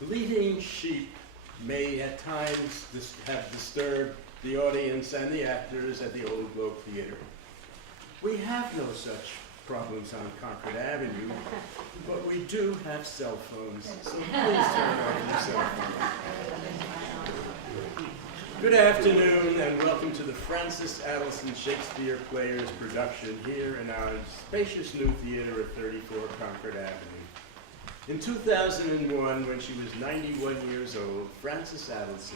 Bleating sheep may at times have disturbed the audience and the actors at the Old Globe Theater. We have no such problems on Concord Avenue, but we do have cell phones, so please turn off your cell phone. Good afternoon and welcome to the Francis Adelson Shakespeare Players production here in our spacious new theater at 34 Concord Avenue. In 2001, when she was 91 years old, Francis Adelson,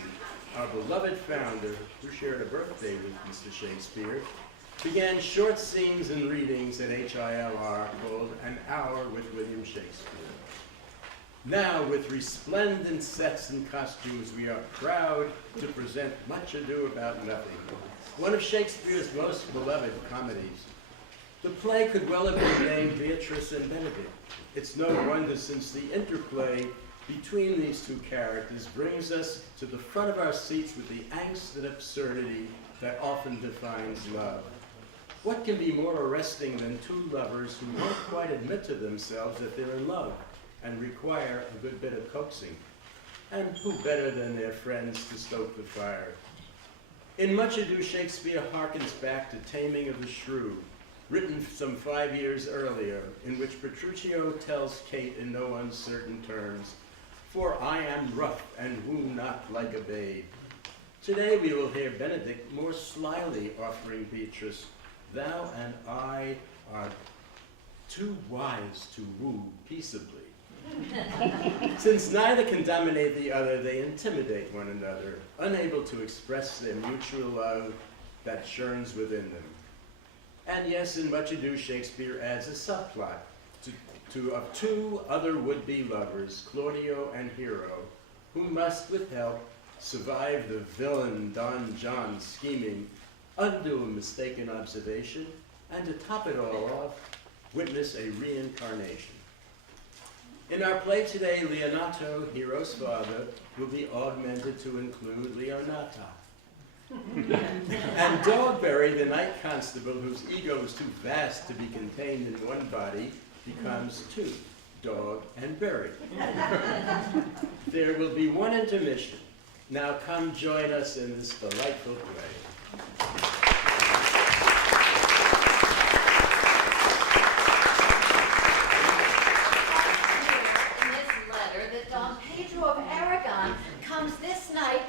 our beloved founder, who shared a birthday with Mr. Shakespeare, began short scenes and readings at HILR called An Hour with William Shakespeare. Now, with resplendent sets and costumes, we are proud to present Much Ado About Nothing, one of Shakespeare's most beloved comedies. The play could well have been named Beatrice and Benedict. It's no wonder, since the interplay between these two characters brings us to the front of our seats with the angst and absurdity that often defines love. What can be more arresting than two lovers who won't quite admit to themselves that they're in love and require a good bit of coaxing? And who better than their friends to stoke the fire? In Much Ado, Shakespeare harkens back to Taming of the Shrew, written some 5 years earlier, in which Petruchio tells Kate in no uncertain terms, "For I am rough and woo not like a babe." Today we will hear Benedict more slyly offering Beatrice, "Thou and I are too wise to woo peaceably." Since neither can dominate the other, they intimidate one another, unable to express their mutual love that churns within them. And yes, in Much Ado, Shakespeare adds a subplot of two other would-be lovers, Claudio and Hero, who must, with help, survive the villain Don John's scheming, undo a mistaken observation, and to top it all off, witness a reincarnation. In our play today, Leonato, Hero's father, will be augmented to include Leonata. And Dogberry, the night constable, whose ego is too vast to be contained in one body, becomes two, Dog and Berry. There will be one intermission. Now come join us in this delightful play.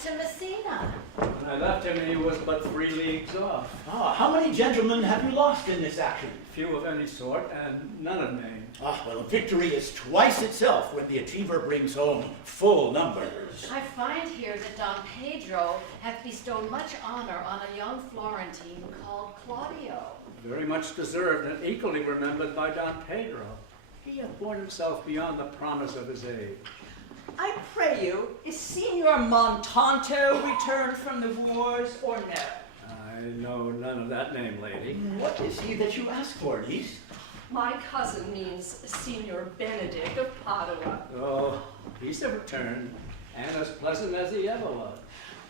To Messina. When I left him, he was but 3 leagues off. Ah, how many gentlemen have you lost in this action? Few of any sort, and none of name. Ah, well, victory is twice itself when the achiever brings home full numbers. I find here that Don Pedro hath bestowed much honor on a young Florentine called Claudio. Very much deserved and equally remembered by Don Pedro. He hath borne himself beyond the promise of his age. I pray you, is Signor Montanto returned from the wars or no? I know none of that name, lady. What is he that you ask for, niece? My cousin means Signor Benedict of Padua. Oh, he's a return, and as pleasant as he ever was.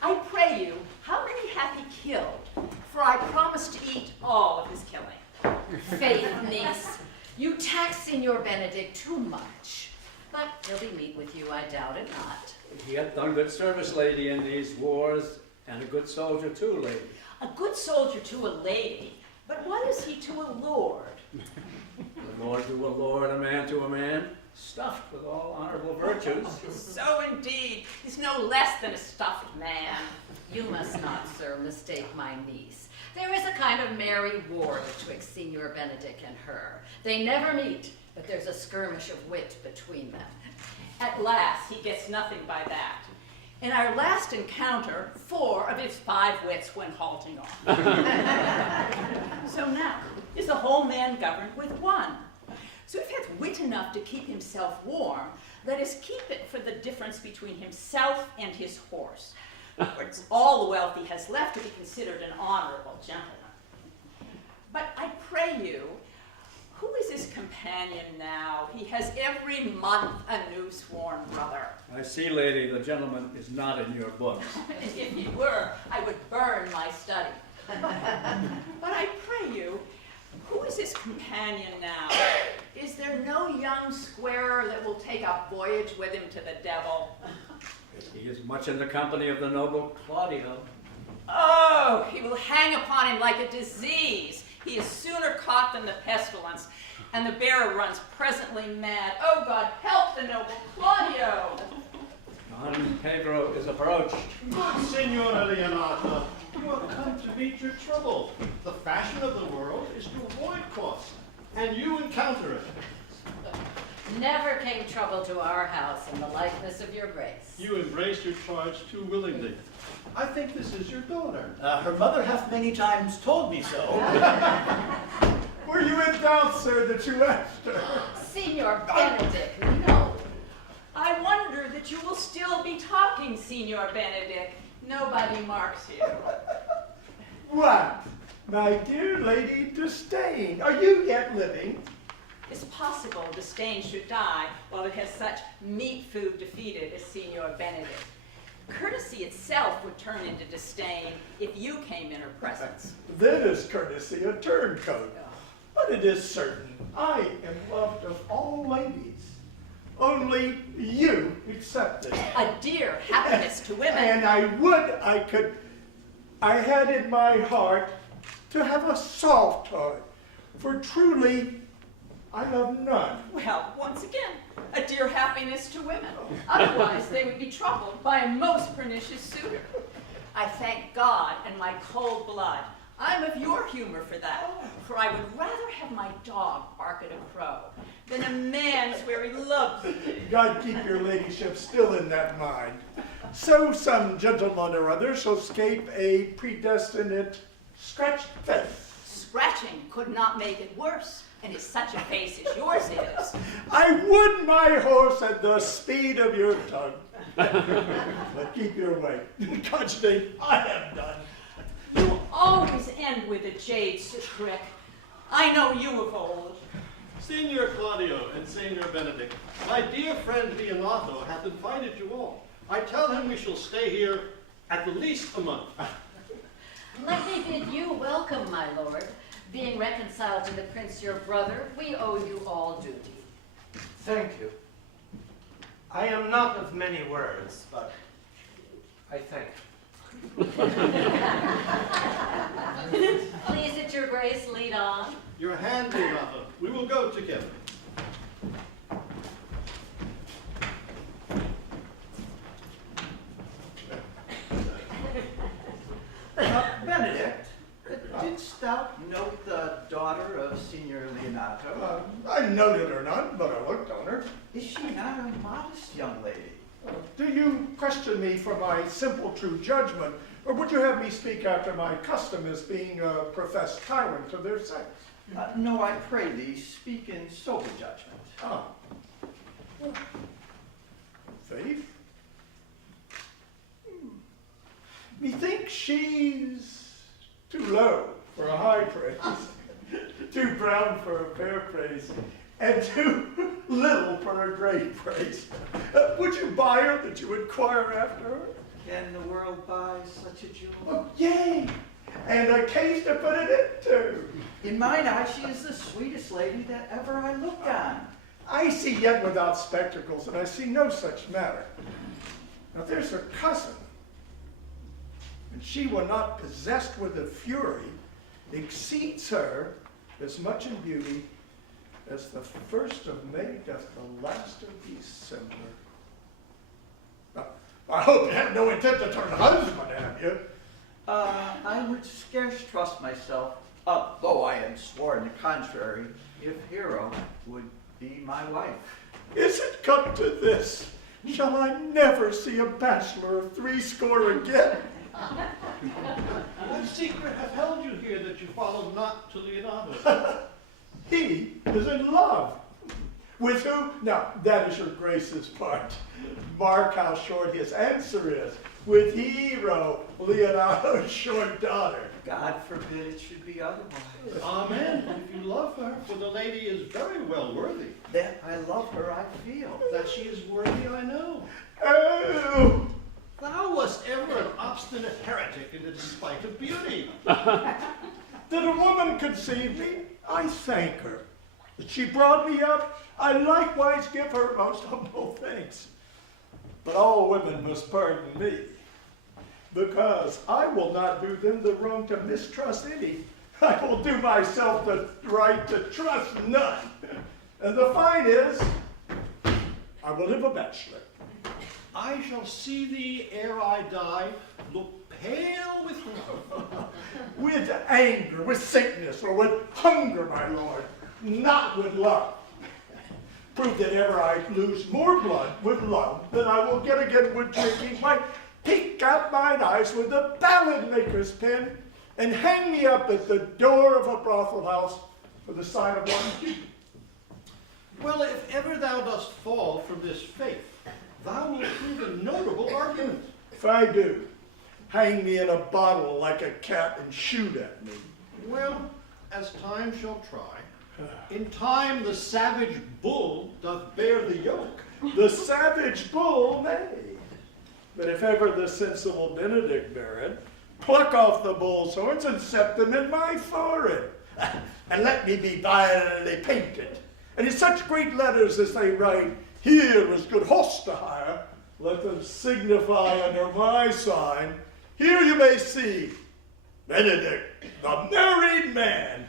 I pray you, how many hath he killed? For I promise to eat all of his killing. Faith, niece, you tax Signor Benedict too much. But he'll be meet with you, I doubt it not. He hath done good service, lady, in these wars, and a good soldier too, lady. A good soldier to a lady, but what is he to a lord? A lord to a lord, a man to a man, stuffed with all honorable virtues. So indeed, he's no less than a stuffed man. You must not, sir, mistake my niece. There is a kind of merry war betwixt Signor Benedict and her. They never meet, but there's a skirmish of wit between them. At last, he gets nothing by that. In our last encounter, 4 of his 5 wits went halting off. So now, is the whole man governed with 1? So if he hath wit enough to keep himself warm, let us keep it for the difference between himself and his horse. It's all the wealth he has left to be considered an honorable gentleman. But I pray you, who is his companion now? He has every month a new sworn brother. I see, lady, the gentleman is not in your books. If he were, I would burn my study. But I pray you, who is his companion now? Is there no young squarer that will take a voyage with him to the devil? He is much in the company of the noble Claudio. Oh, he will hang upon him like a disease. He is sooner caught than the pestilence, and the bearer runs presently mad. Oh, God, help the noble Claudio! Don Pedro is approached. Good Signora Leonata, you have come to meet your trouble. The fashion of the world is to avoid cost, and you encounter it. Never came trouble to our house in the likeness of your grace. You embrace your charge too willingly. I think this is your daughter. Her mother hath many times told me so. Were you in doubt, sir, that you asked her? Signor Benedict, no. I wonder that you will still be talking, Signor Benedict. Nobody marks you. What? My dear Lady Disdain, are you yet living? It's possible Disdain should die while it has such meat food to feed it as Signor Benedict. Courtesy itself would turn into disdain if you came in her presence. Then is courtesy a turncoat. But it is certain I am loved of all ladies. Only you excepted. A dear happiness to women. And I had in my heart to have a soft heart, for truly I love none. Well, once again, a dear happiness to women. Otherwise, they would be troubled by a most pernicious suitor. I thank God and my cold blood. I'm of your humor for that, for I would rather have my dog bark at a crow than a man swear he loves me. God keep your ladyship still in that mind. So some gentleman or other shall scape a predestinate scratched face. Scratching could not make it worse, and it's such a face as yours is. I would my horse at the speed of your tongue. But keep your way. Constable, I am done. You always end with a jade's trick. I know you of old. Signor Claudio and Signor Benedict, my dear friend Leonato hath invited you all. I tell him we shall stay here at the least a month. Let me bid you welcome, my lord. Being reconciled to the prince your brother, we owe you all duty. Thank you. I am not of many words, but I thank you. Please, at your grace, lead on. Your hand, Leonato. We will go together. Benedict, didst thou note the daughter of Signor Leonato? I noted her none, but I looked on her. Is she not a modest young lady? Do you question me for my simple true judgment, or would you have me speak after my custom as being a professed tyrant of their sex? No, I pray thee, speak in sober judgment. Ah. Faith? Methinks she's too low for a high praise, too brown for a fair praise, and too little for a great praise. Would you buy her that you inquire after her? Can the world buy such a jewel? Oh, yea, and a case to put it into. In mine eye, she is the sweetest lady that ever I looked on. I see yet without spectacles, and I see no such matter. Now there's her cousin, and she, when not possessed with a fury, exceeds her as much in beauty as the 1st of May doth the last of December. Now, I hope you have no intent to turn husband, have you? I would scarce trust myself, though I am sworn the contrary, if Hero would be my wife. Is it come to this? Shall I never see a bachelor of threescore again? What secret hath held you here that you followed not to Leonato? He is in love. With who? Now, that is your grace's part. Mark how short his answer is. With Hero, Leonardo's short daughter. God forbid it should be otherwise. Amen. If you love her, for the lady is very well worthy. That I love her, I feel. That she is worthy, I know. Oh, Thou wast ever an obstinate heretic in the despite of beauty. did a woman conceive me? I thank her. That she brought me up, I likewise give her most humble thanks. But all women must pardon me, because I will not do them the wrong to mistrust any. I will do myself the right to trust none. And the fine is, I will live a bachelor. I shall see thee ere I die, look pale with love. With anger, with sickness, or with hunger, my lord, not with love. Prove that ever I lose more blood with love than I will get again with drinking, might pick out mine eyes with a ballad maker's pen, and hang me up at the door of a brothel house for the sign of one. Well, if ever thou dost fall from this faith, thou wilt prove a notable argument. If I do, hang me in a bottle like a cat and shoot at me. Well, as time shall try, in time the savage bull doth bear the yoke. The savage bull may. But if ever the sensible Benedict bear it, pluck off the bull's horns and set them in my forehead. And let me be vilely painted. And in such great letters as they write, here is good horse to hire, let them signify under my sign, here you may see Benedict, the married man.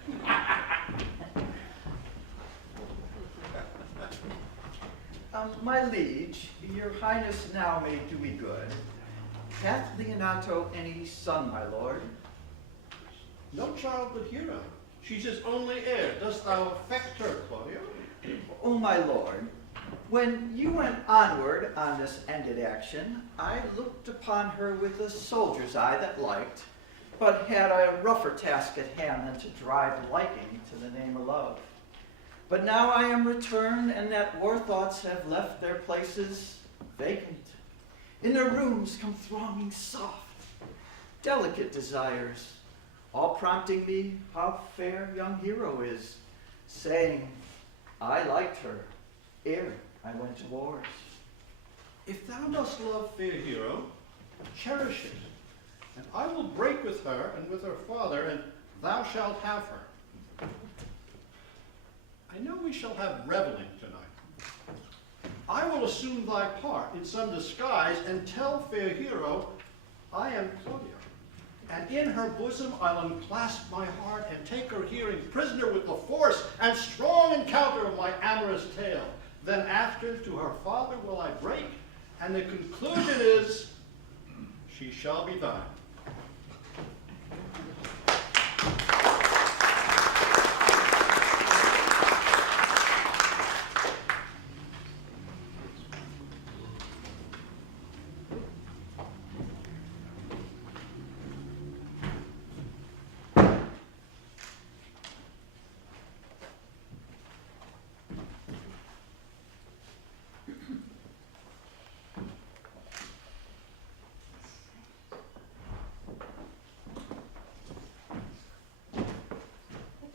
My liege, your highness now may do me good. Hath Leonato any son, my lord? No child but Hero. She's his only heir. Dost thou affect her, Claudio? Oh, my lord, when you went onward on this ended action, I looked upon her with a soldier's eye that liked, but had a rougher task at hand than to drive liking to the name of love. But now I am returned, and that war thoughts have left their places vacant. In their rooms come thronging soft, delicate desires, all prompting me how fair young Hero is, saying, I liked her ere I went to wars. If thou dost love fair Hero, cherish it, and I will break with her and with her father, and thou shalt have her. I know we shall have reveling tonight. I will assume thy part in some disguise and tell fair Hero I am Claudio. And in her bosom I'll unclasp my heart and take her hearing prisoner with the force and strong encounter of my amorous tale. Then after to her father will I break, and the conclusion is, she shall be thine.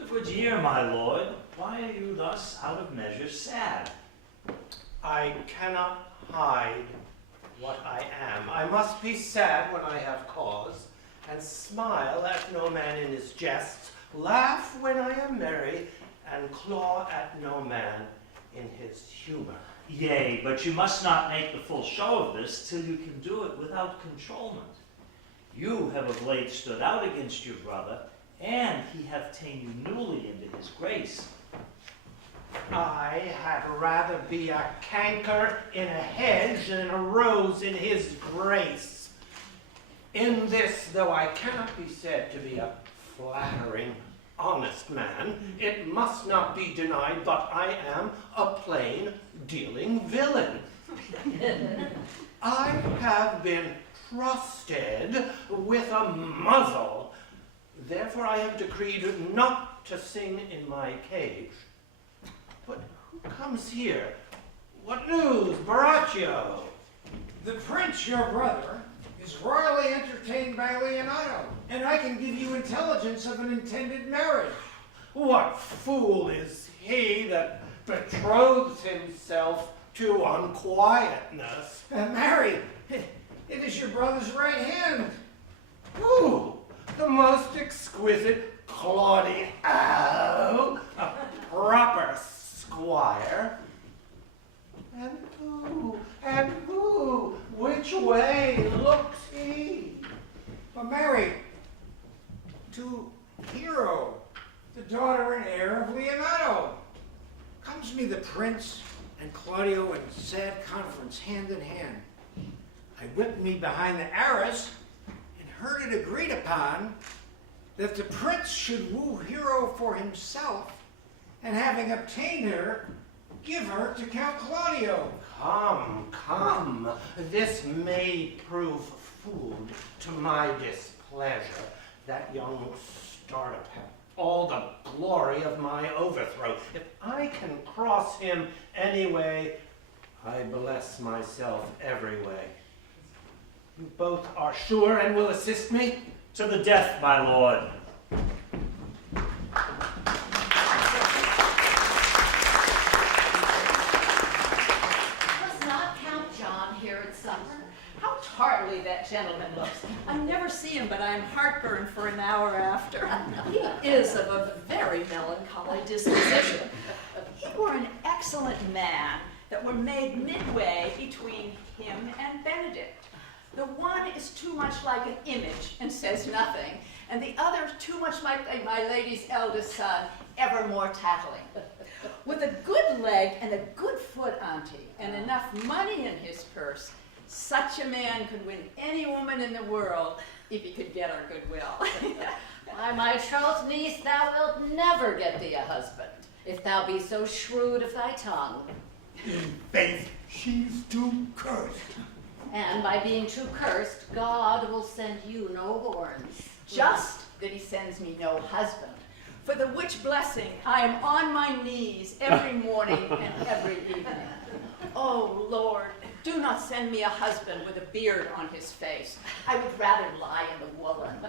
Good year, my lord. Why are you thus out of measure sad? I cannot hide what I am. I must be sad when I have cause, and smile at no man in his jests, laugh when I am merry, and claw at no man in his humor. Yea, but you must not make the full show of this till you can do it without controlment. You have of late stood out against your brother, and he hath ta'en you newly into his grace. I had rather be a canker in a hedge than a rose in his grace. In this, though I cannot be said to be a flattering, honest man, it must not be denied but I am a plain dealing villain. I have been trusted with a muzzle. Therefore I have decreed not to sing in my cage. But Who comes here? What news, Baraccio? The prince, your brother, is royally entertained by Leonardo, and I can give you intelligence of an intended marriage. What fool is he that betroths himself to unquietness? Mary, it is your brother's right hand. Ooh, the most exquisite Claudio, a proper squire. And who, which way looks he? But Mary, to Hero, the daughter and heir of Leonardo. Comes me the prince and Claudio in sad conference, hand in hand. I whipped me behind the arras and heard it agreed upon that the prince should woo Hero for himself, and having obtained her, give her to Count Claudio. Come, this may prove food to my displeasure. That young startup hath all the glory of my overthrow. If I can cross him anyway, I bless myself every way. You both are sure and will assist me? To the death, my lord. Was not Count John here at supper? How tartly that gentleman looks. I never see him, but I am heartburned for an hour after. He is of a very melancholy disposition. He were an excellent man that were made midway between him and Benedict. The one is too much like an image and says nothing, and the other too much like my lady's eldest son, ever more tattling. With a good leg and a good foot, auntie, and enough money in his purse, such a man could win any woman in the world if he could get her goodwill. Why, my troth, niece, thou wilt never get thee a husband, if thou be so shrewd of thy tongue. In faith, she's too cursed. And by being too cursed, God will send you no horns. Just that he sends me no husband, for the which blessing I am on my knees every morning and every evening. Oh, Lord, do not send me a husband with a beard on his face. I would rather lie in the woolen.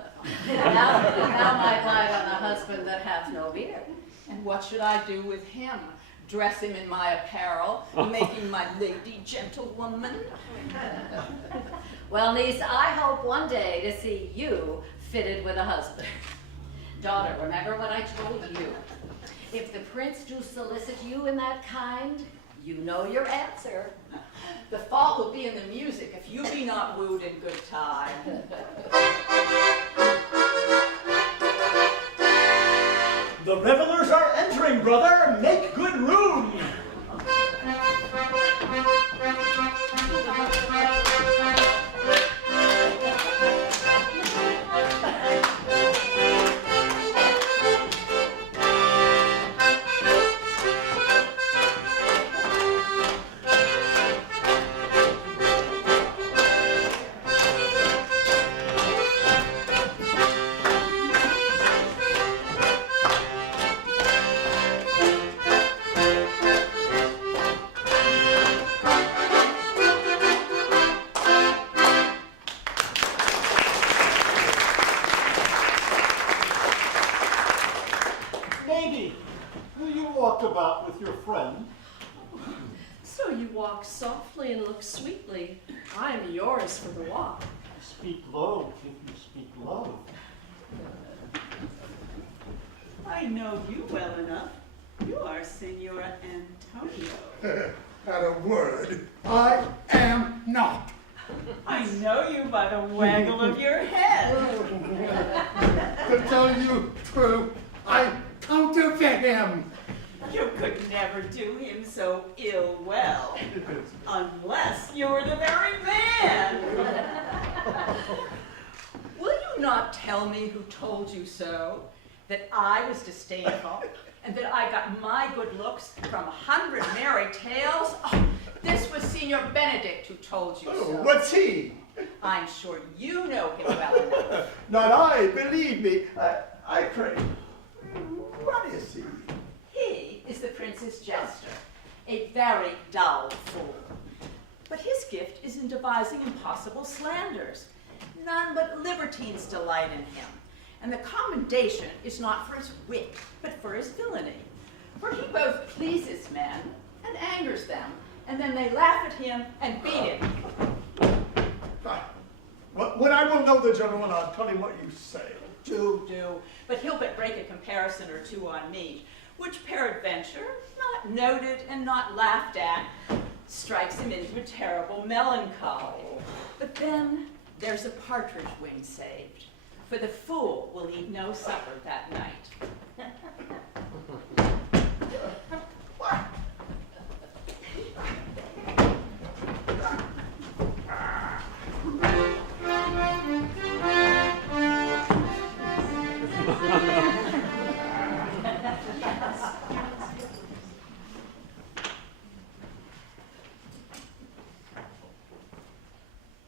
Thou might lie on a husband that hath no beard. And what should I do with him? Dress him in my apparel, making my lady gentlewoman? Well, niece, I hope one day to see you fitted with a husband. Daughter, remember what I told you. If the prince do solicit you in that kind, you know your answer. The fault will be in the music if you be not wooed in good time. The revelers are entering, brother. Make good room. Lady, will you walk about with your friend? So you walk softly and look sweetly. I am yours for the walk. Speak low if you speak low. I know you well enough. You are Senora Antonio. At a word, I am not. I know you by the waggle of your head. To tell you true, I counterfeit him. You could never do him so ill well, unless you were the very man. Will you not tell me who told you so? That I was disdainful, and that I got my good looks from 100 merry tales? Oh, this was Signor Benedict who told you so. What's he? I'm sure you know him well enough. Not I, believe me. I pray. What is he? He is the prince's jester, a very dull fool. But his gift is in devising impossible slanders. None but libertines delight in him, and the commendation is not for his wit, but for his villainy. For he both pleases men and angers them, and then they laugh at him and beat him. When I will know the gentleman, I'll tell him what you say. Do. But he'll but break a comparison or two on me, which peradventure, not noted and not laughed at, strikes him into a terrible melancholy. But then there's a partridge wing saved, for the fool will eat no supper that night.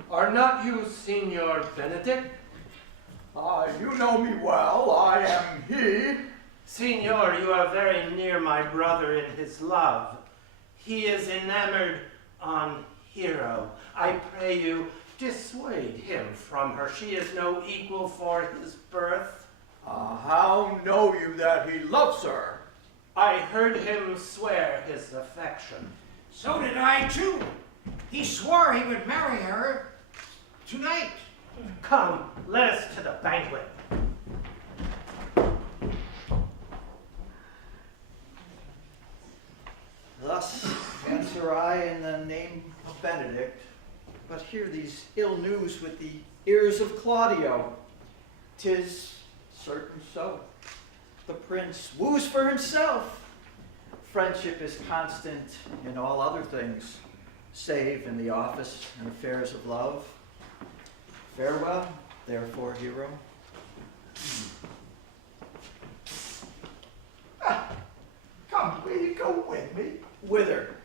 Are not you Signor Benedict? You know me well. I am he. Signor, you are very near my brother in his love. He is enamored on Hero. I pray you, dissuade him from her. She is no equal for his birth. How know you that he loves her? I heard him swear his affection. So did I too. He swore he would marry her tonight. Come, let us to the banquet. Thus answer I in the name of Benedict, but hear these ill news with the ears of Claudio. 'Tis certain so. The prince woos for himself. Friendship is constant in all other things, save in the office and affairs of love. Farewell, therefore, hero. Come, will you go with me? Whither?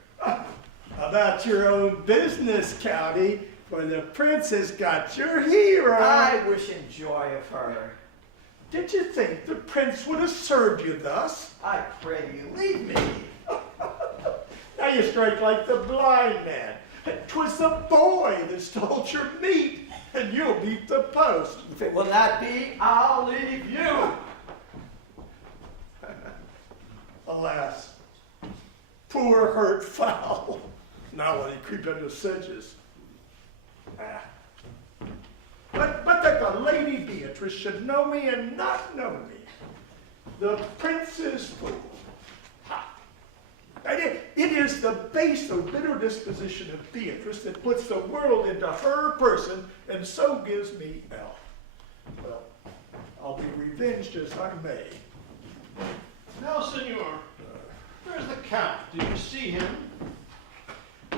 About your own business, County, for the prince has got your hero. I wish in joy of her. Did you think the prince would have served you thus? I pray you, leave me. Now you strike like the blind man. 'Twas the boy that stole your meat, and you'll beat the post. If it will not be, I'll leave you. Alas, poor hurt fowl. Now will he creep into sedges. But that the Lady Beatrice should know me and not know me. The prince's fool. And it is the base or bitter disposition of Beatrice that puts the world into her person and so gives me hell. Well, I'll be revenged as I may. Now, senor, where's the count? Did you see him?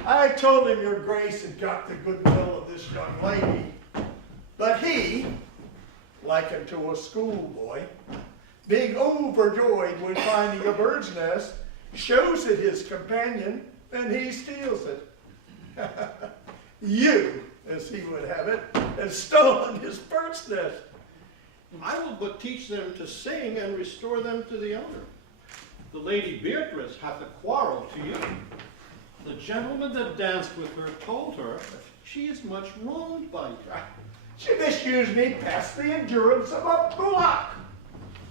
I told him your grace had got the goodwill of this young lady, but he, likened to a schoolboy, being overjoyed when finding a bird's nest, shows it his companion, and he steals it. You, as he would have it, have stolen his bird's nest. I will but teach them to sing and restore them to the owner. The Lady Beatrice hath a quarrel to you. The gentleman that danced with her told her she is much wronged by you. She misused me past the endurance of a bullock,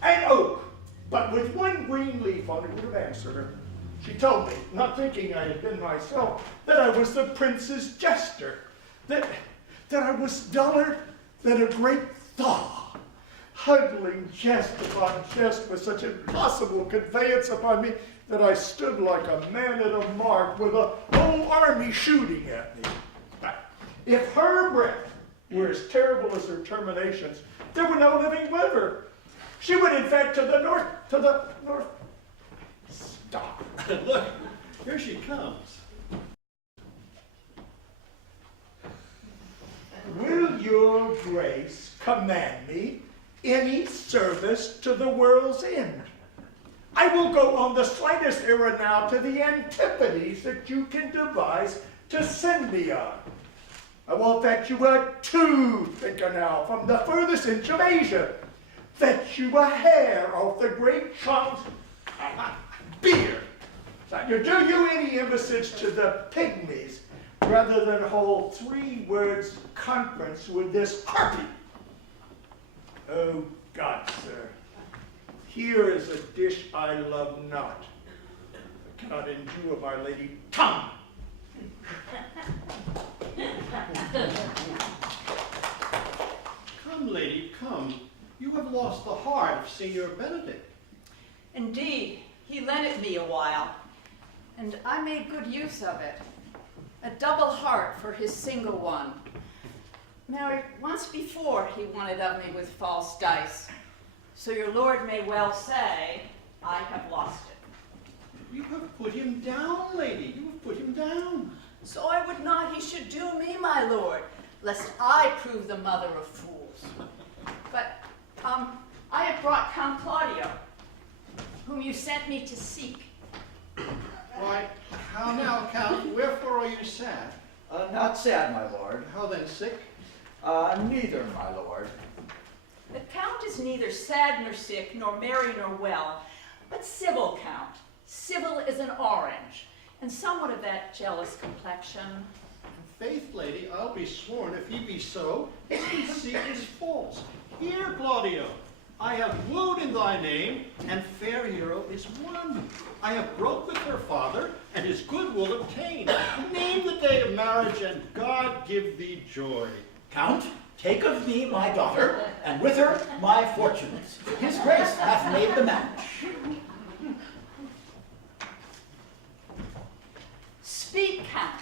an oak, but with one green leaf on it would have answered her. She told me, not thinking I had been myself, that I was the prince's jester, that I was duller than a great thaw, huddling jest upon jest with such impossible conveyance upon me that I stood like a man at a mark with a whole army shooting at me. If her breath were as terrible as her terminations, there were no living with her. She would, in fact, to the north. Stop. Look, here she comes. Will your grace command me any service to the world's end? I will go on the slightest errand now to the antipodes that you can devise to send me on. I will fetch you a tooth and canal from the furthest inch of Asia. Fetch you a hair off the great chunks beer. You do you any imbeciles to the pygmies rather than hold 3 words conference with this harpy? Oh God, sir, here is a dish I love not. I cannot endure my lady tongue. Come, lady, come. You have lost the heart of Signor Benedict. Indeed, he lent it me a while, and I made good use of it. A double heart for his single one. Now, once before he won it of me with false dice, so your lord may well say, I have lost it. You have put him down, lady. You have put him down. So I would not he should do me, my lord, lest I prove the mother of fools. But, I have brought Count Claudio, whom you sent me to seek. Why, how now, Count? Wherefore are you sad? Not sad, my lord. How then, sick? Neither, my lord. The Count is neither sad nor sick, nor merry nor well, but civil, Count. Civil is an orange, and somewhat of that jealous complexion. Faith, lady, I'll be sworn if he be so, his conceit is false. Here, Claudio, I have wooed in thy name, and fair hero is won. I have broke with her father, and his good will obtained. Name the day of marriage, and God give thee joy. Count, take of me my daughter, and with her my fortunes. His grace hath made the match. Speak, Count,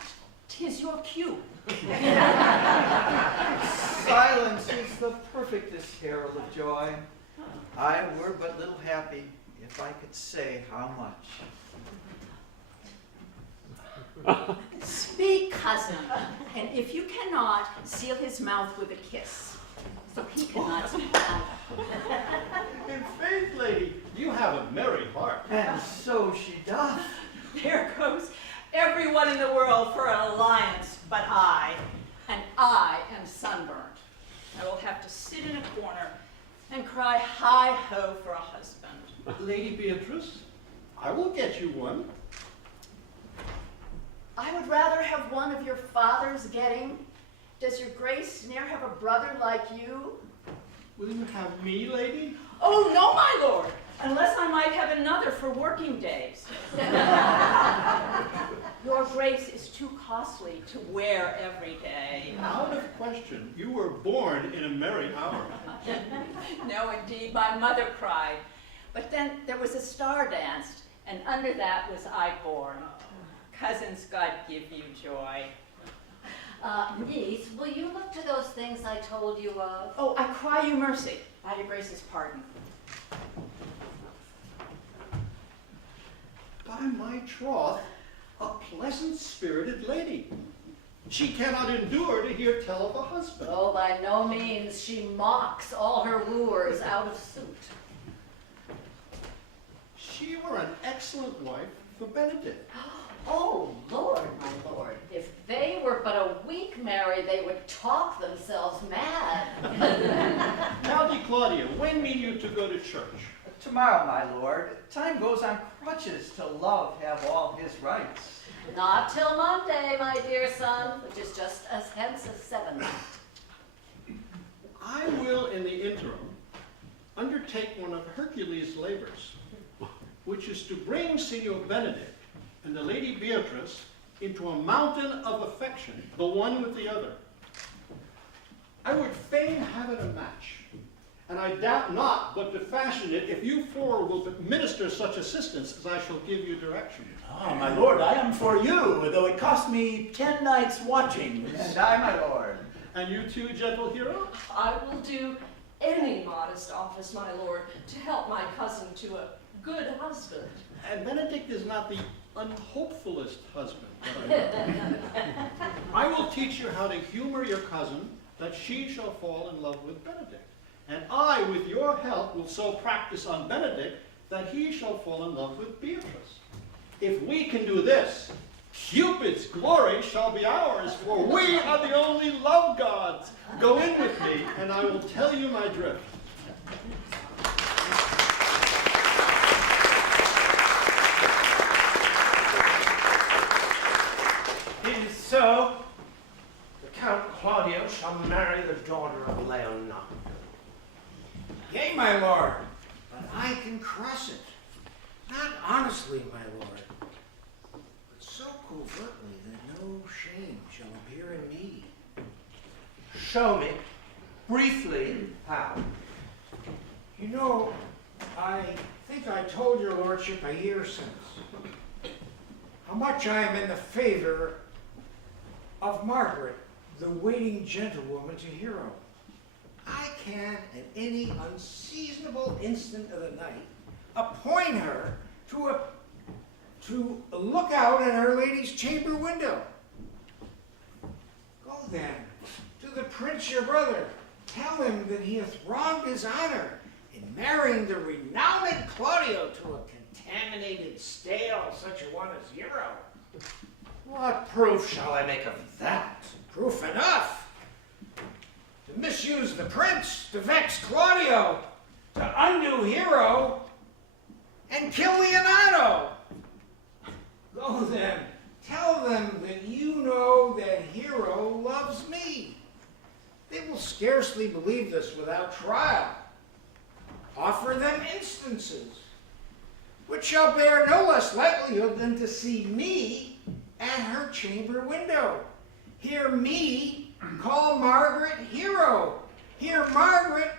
'tis your cue. Silence is the perfectest herald of joy. I were but little happy if I could say how much. Speak, cousin, and if you cannot, seal his mouth with a kiss, so he cannot speak either. In faith, lady, you have a merry heart. And so she doth. There goes everyone in the world for an alliance but I, and I am sunburnt. I will have to sit in a corner and cry hi-ho for a husband. Lady Beatrice, I will get you one. I would rather have one of your father's getting. Does your grace ne'er have a brother like you? Will you have me, lady? Oh, no, my lord, unless I might have another for working days. Your grace is too costly to wear every day. Out of question. You were born in a merry hour. No, indeed, my mother cried. But then there was a star danced, and under that was I born. Cousins, God give you joy. Niece, will you look to those things I told you of? Oh, I cry you mercy, by your grace's pardon. By my troth, a pleasant-spirited lady. She cannot endure to hear tell of a husband. Oh, by no means. She mocks all her wooers out of suit. She were an excellent wife for Benedict. Oh, Lord, my lord, if they were but a week married, they would talk themselves mad. Now, Di Claudia, when mean you to go to church? Tomorrow, my lord. Time goes on crutches till love have all his rights. Not till Monday, my dear son, which is just as hence as 7. I will, in the interim, undertake one of Hercules' labors, which is to bring Signor Benedict and the Lady Beatrice into a mountain of affection, the one with the other. I would fain have it a match, and I doubt not but to fashion it if you four will administer such assistance as I shall give you direction. Ah, my lord, I am for you, though it cost me 10 nights' watching. And I, my lord. And you too, gentle hero? I will do any modest office, my lord, to help my cousin to a good husband. And Benedict is not the unhopefulest husband that I know. I will teach you how to humor your cousin, that she shall fall in love with Benedict. And I, with your help, will so practice on Benedict that he shall fall in love with Beatrice. If we can do this, Cupid's glory shall be ours, for we are the only love gods. Go in with me, and I will tell you my drift. my lord, but I can cross it. Not honestly, my lord, but so covertly that no shame shall appear in me. Show me, briefly, how. You know, I think I told your lordship a year since how much I am in the favor of Margaret, the waiting gentlewoman to Hero. I can, at any unseasonable instant of the night, appoint her to look out at her lady's chamber window. Go then to the prince your brother. Tell him that he hath wronged his honor in marrying the renowned Claudio to a contaminated, stale such a one as Hero. What proof shall I make of that? Proof enough. To misuse the prince, to vex Claudio, to undo Hero, and kill Leonardo. Go then, tell them that you know that Hero loves me. They will scarcely believe this without trial. Offer them instances, which shall bear no less likelihood than to see me at her chamber window. Hear me call Margaret Hero. Hear Margaret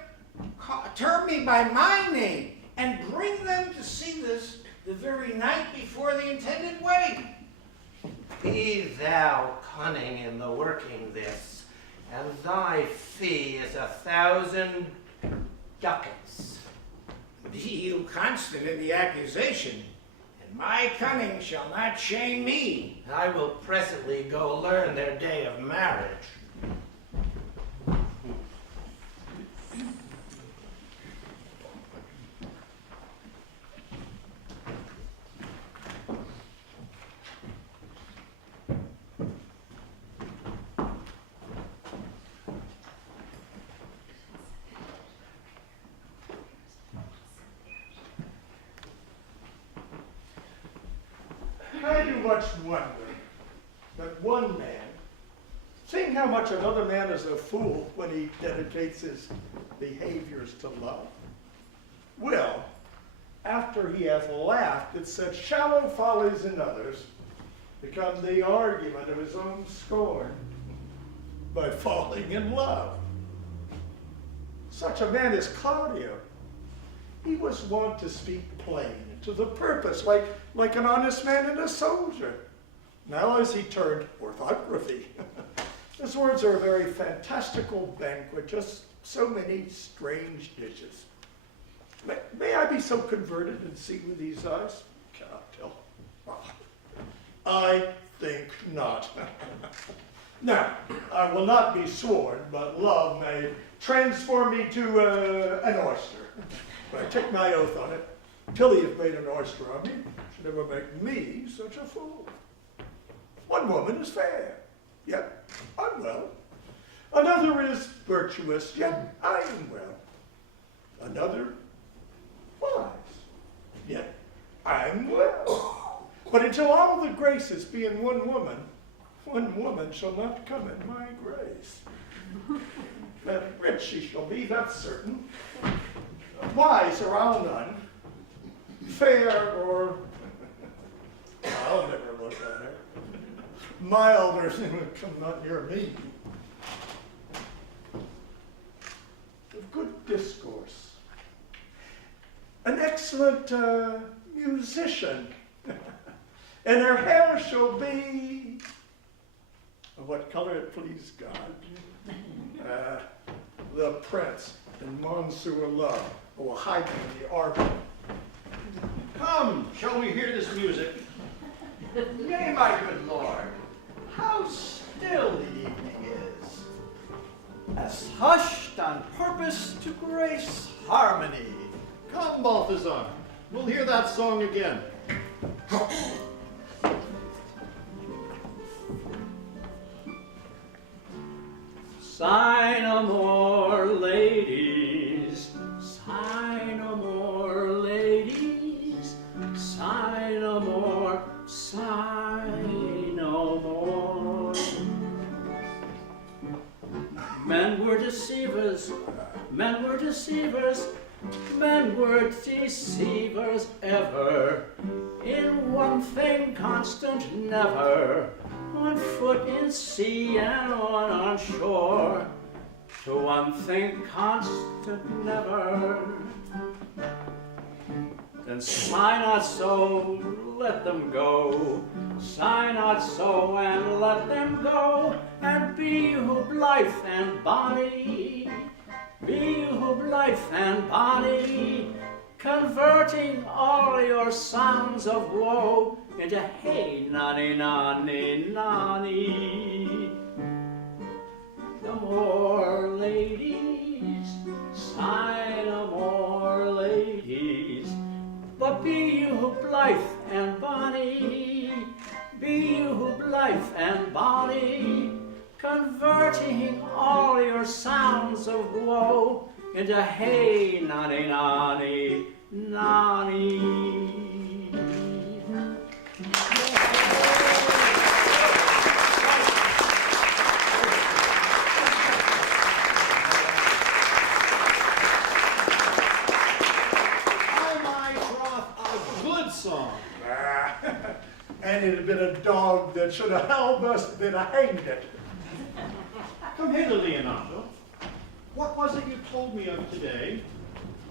term me by my name, and bring them to see this the very night before the intended wedding. Be thou cunning in the working this, and thy fee is 1,000 ducats. Be you constant in the accusation, and my cunning shall not shame me. I will presently go learn their day of marriage. I do much wonder that one man, seeing how much another man is a fool when he dedicates his behaviors to love, will, after he hath laughed at such shallow follies in others, become the argument of his own scorn by falling in love. Such a man is Claudio. He was wont to speak plain and to the purpose, like an honest man and a soldier. Now as he turned orthography, his words are a very fantastical banquet, just so many strange dishes. May I be so converted and see with these eyes? Cannot tell. I think not. Now, I will not be sworn, but love may transform me to an oyster. But I take my oath on it, till he hath made an oyster of me, should never make me such a fool. One woman is fair, yet unwell. Another is virtuous, yet I am well. Another wise, yet I am well. But until all the graces be in one woman shall not come in my grace. That rich she shall be, that's certain. Wise or I'll none. Fair or I'll never look at her. Mild or come not near me. Of good discourse. An excellent musician. And her hair shall be of what color it please God. The prince and Monsieur Love will hide them in the arbor. Come, shall we hear this music? Nay, my good lord, how still the evening is, as hushed on purpose to grace harmony. Come, Balthazar, we'll hear that song again. Sigh no more, ladies, sigh no more, ladies, sigh no more, sigh no more. Men were deceivers, Men were deceivers ever, in one thing constant never, on foot in sea and on shore, to one thing constant never. Then sigh not so, let them go. Sigh not so, and let them go. And be you blithe and bonny. Be you blithe and bonny, converting all your sounds of woe into hey, nonny, nonny, nonny. No more ladies, sigh no more ladies, but be you blithe and bonny, be you blithe and bonny, converting all your sounds of woe into hey, nonny, nonny, nonny. Song. And it had been a dog that should have almost been hanged it. Come hither, Leonardo. What was it you told me of today?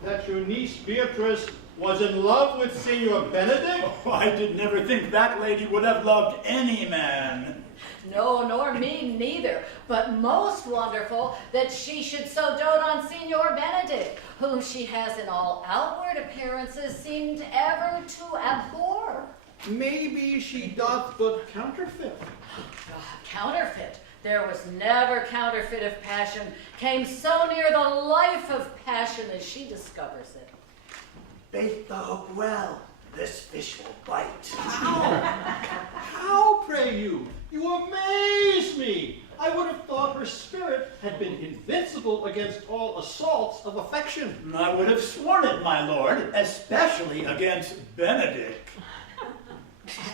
That your niece Beatrice was in love with Signor Benedict? Oh, I did never think that lady would have loved any man. No, nor me neither, but most wonderful that she should so dote on Signor Benedict, whom she has in all outward appearances seemed ever to abhor. Maybe she doth but counterfeit. Counterfeit? There was never counterfeit of passion, came so near the life of passion as she discovers it. Bait the hook well, this fish will bite. How, pray you? You amaze me! I would have thought her spirit had been invincible against all assaults of affection. I would have sworn it, my lord, especially against Benedict.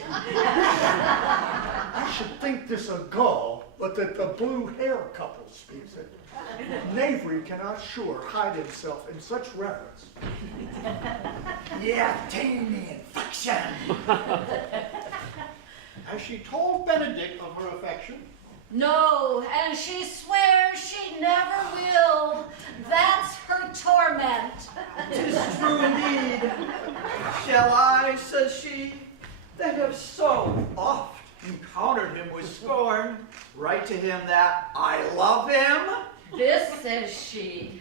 I should think this a gull, but that the blue hair couple speaks it. Knavery cannot sure hide himself in such reverence. Yeah, obtain the infection. Has she told Benedict of her affection? No, and she swears she never will. That's her torment. 'Tis true indeed. Shall I, says she, that have so oft encountered him with scorn, write to him that I love him? This says she.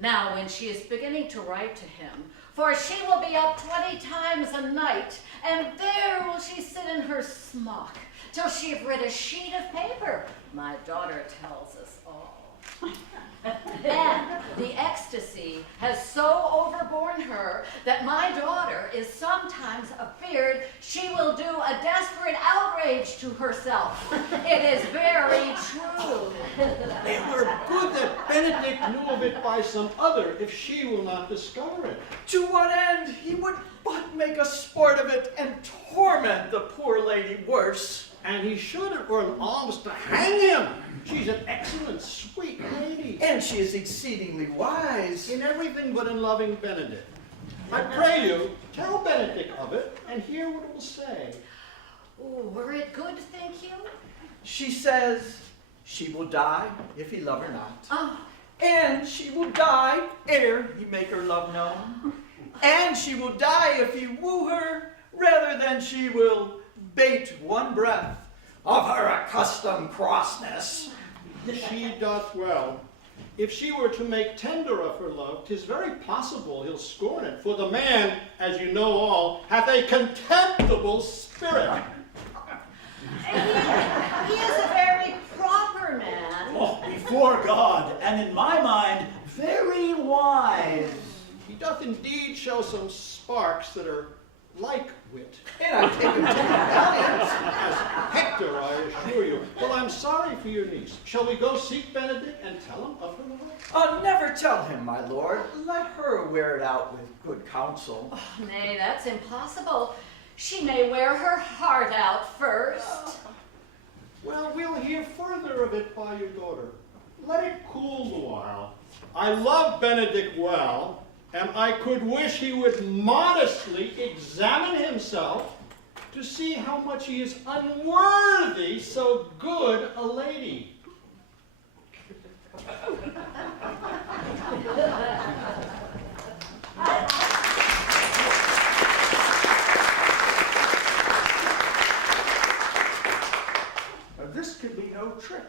Now, when she is beginning to write to him, for she will be up 20 times a night, and there will she sit in her smock, till she have read a sheet of paper. My daughter tells us all. Then the ecstasy has so overborne her that my daughter is sometimes afeared she will do a desperate outrage to herself. It is very true. It were good that Benedict knew of it by some other, if she will not discover it. To what end he would but make a sport of it and torment the poor lady worse. And he should have earned alms to hang him. She's an excellent, sweet lady. And she is exceedingly wise. In everything but in loving Benedict. I pray you, tell Benedict of it, and hear what it will say. Ooh, were it good, think you? She says she will die if he love her not. Oh. And she will die ere he make her love known. And she will die if he woo her, rather than she will bate one breath of her accustomed crossness. She doth well. If she were to make tender of her love, 'tis very possible he'll scorn it, for the man, as you know all, hath a contemptible spirit. He is a very proper man. Oh, before God, and in my mind, very wise. He doth indeed show some sparks that are like wit. And I take him to be valiant. As Hector, I assure you. Well, I'm sorry for your niece. Shall we go seek Benedict and tell him of her love? Never tell him, my lord. Let her wear it out with good counsel. Oh, nay, that's impossible. She may wear her heart out first. Well, we'll hear further of it by your daughter. Let it cool a while. I love Benedict well, and I could wish he would modestly examine himself to see how much he is unworthy so good a lady. Now, this could be no trick.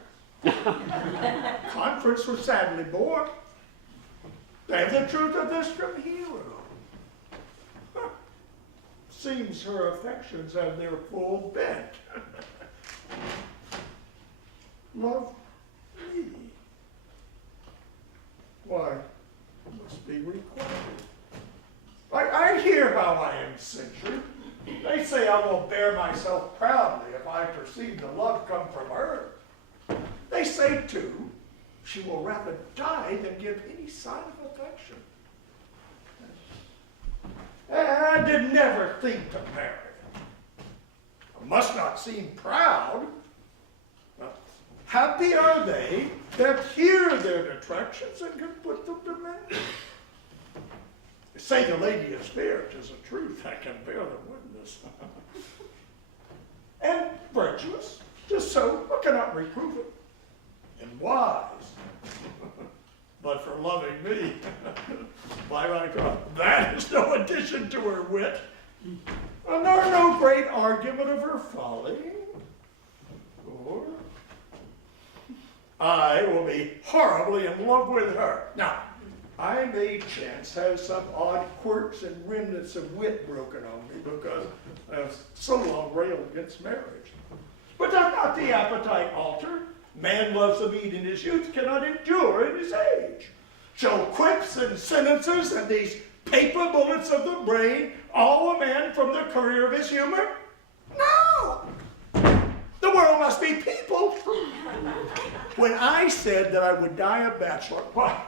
Conference was sadly born. They have the truth of this from Hero. Huh. Seems her affections have their full bent. Love me. Why, must be required. I hear how I am censured. They say I will bear myself proudly if I perceive the love come from her. They say, too, she will rather die than give any sign of affection. I did never think to marry. I must not seem proud. Happy are they that hear their detractions and can put them to mend. They say the lady is fair, 'tis a truth, I can bear the witness. And virtuous, just so, I cannot reprove it. And wise, but for loving me, by my God, that is no addition to her wit, and nor no great argument of her folly, or I will be horribly in love with her. Now, I may chance have some odd quirks and remnants of wit broken on me because I have so long railed against marriage. But does not the appetite alter? Man loves the meat in his youth, cannot endure in his age. Shall quips and sentences and these paper bullets of the brain awe a man from the career of his humor? No! The world must be peopled. When I said that I would die a bachelor, why,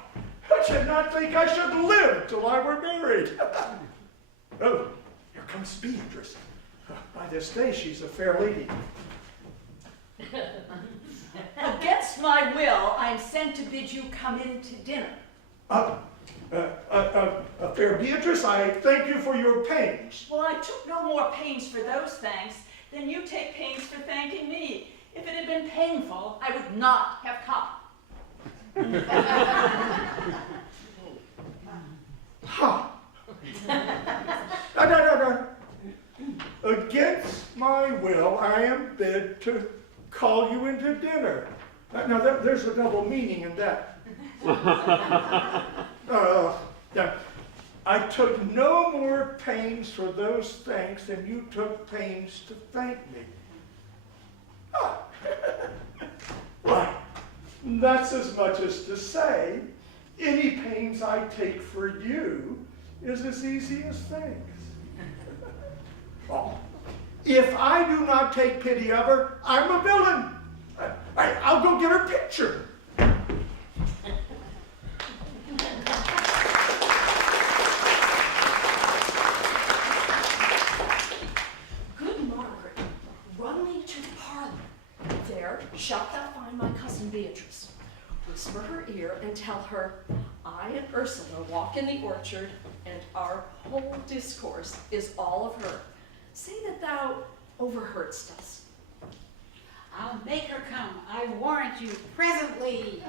I did not think I should live till I were married. Oh, here comes Beatrice. By this day, she's a fair lady. Against my will, I am sent to bid you come in to dinner. Fair Beatrice, I thank you for your pains. Well, I took no more pains for those thanks than you take pains for thanking me. If it had been painful, I would not have come. Ha! No. Against my will, I am bid to call you into dinner. Now, there's a double meaning in that. I took no more pains for those thanks than you took pains to thank me. Why, that's as much as to say, any pains I take for you is as easy as thanks. Oh, if I do not take pity of her, I'm a villain. I'll go get her picture. Good Margaret, run me to the parlor. There shalt thou find my cousin Beatrice. Whisper her ear and tell her, I and Ursula walk in the orchard, and our whole discourse is all of her. Say that thou overheardst us. I'll make her come, I warrant you, presently.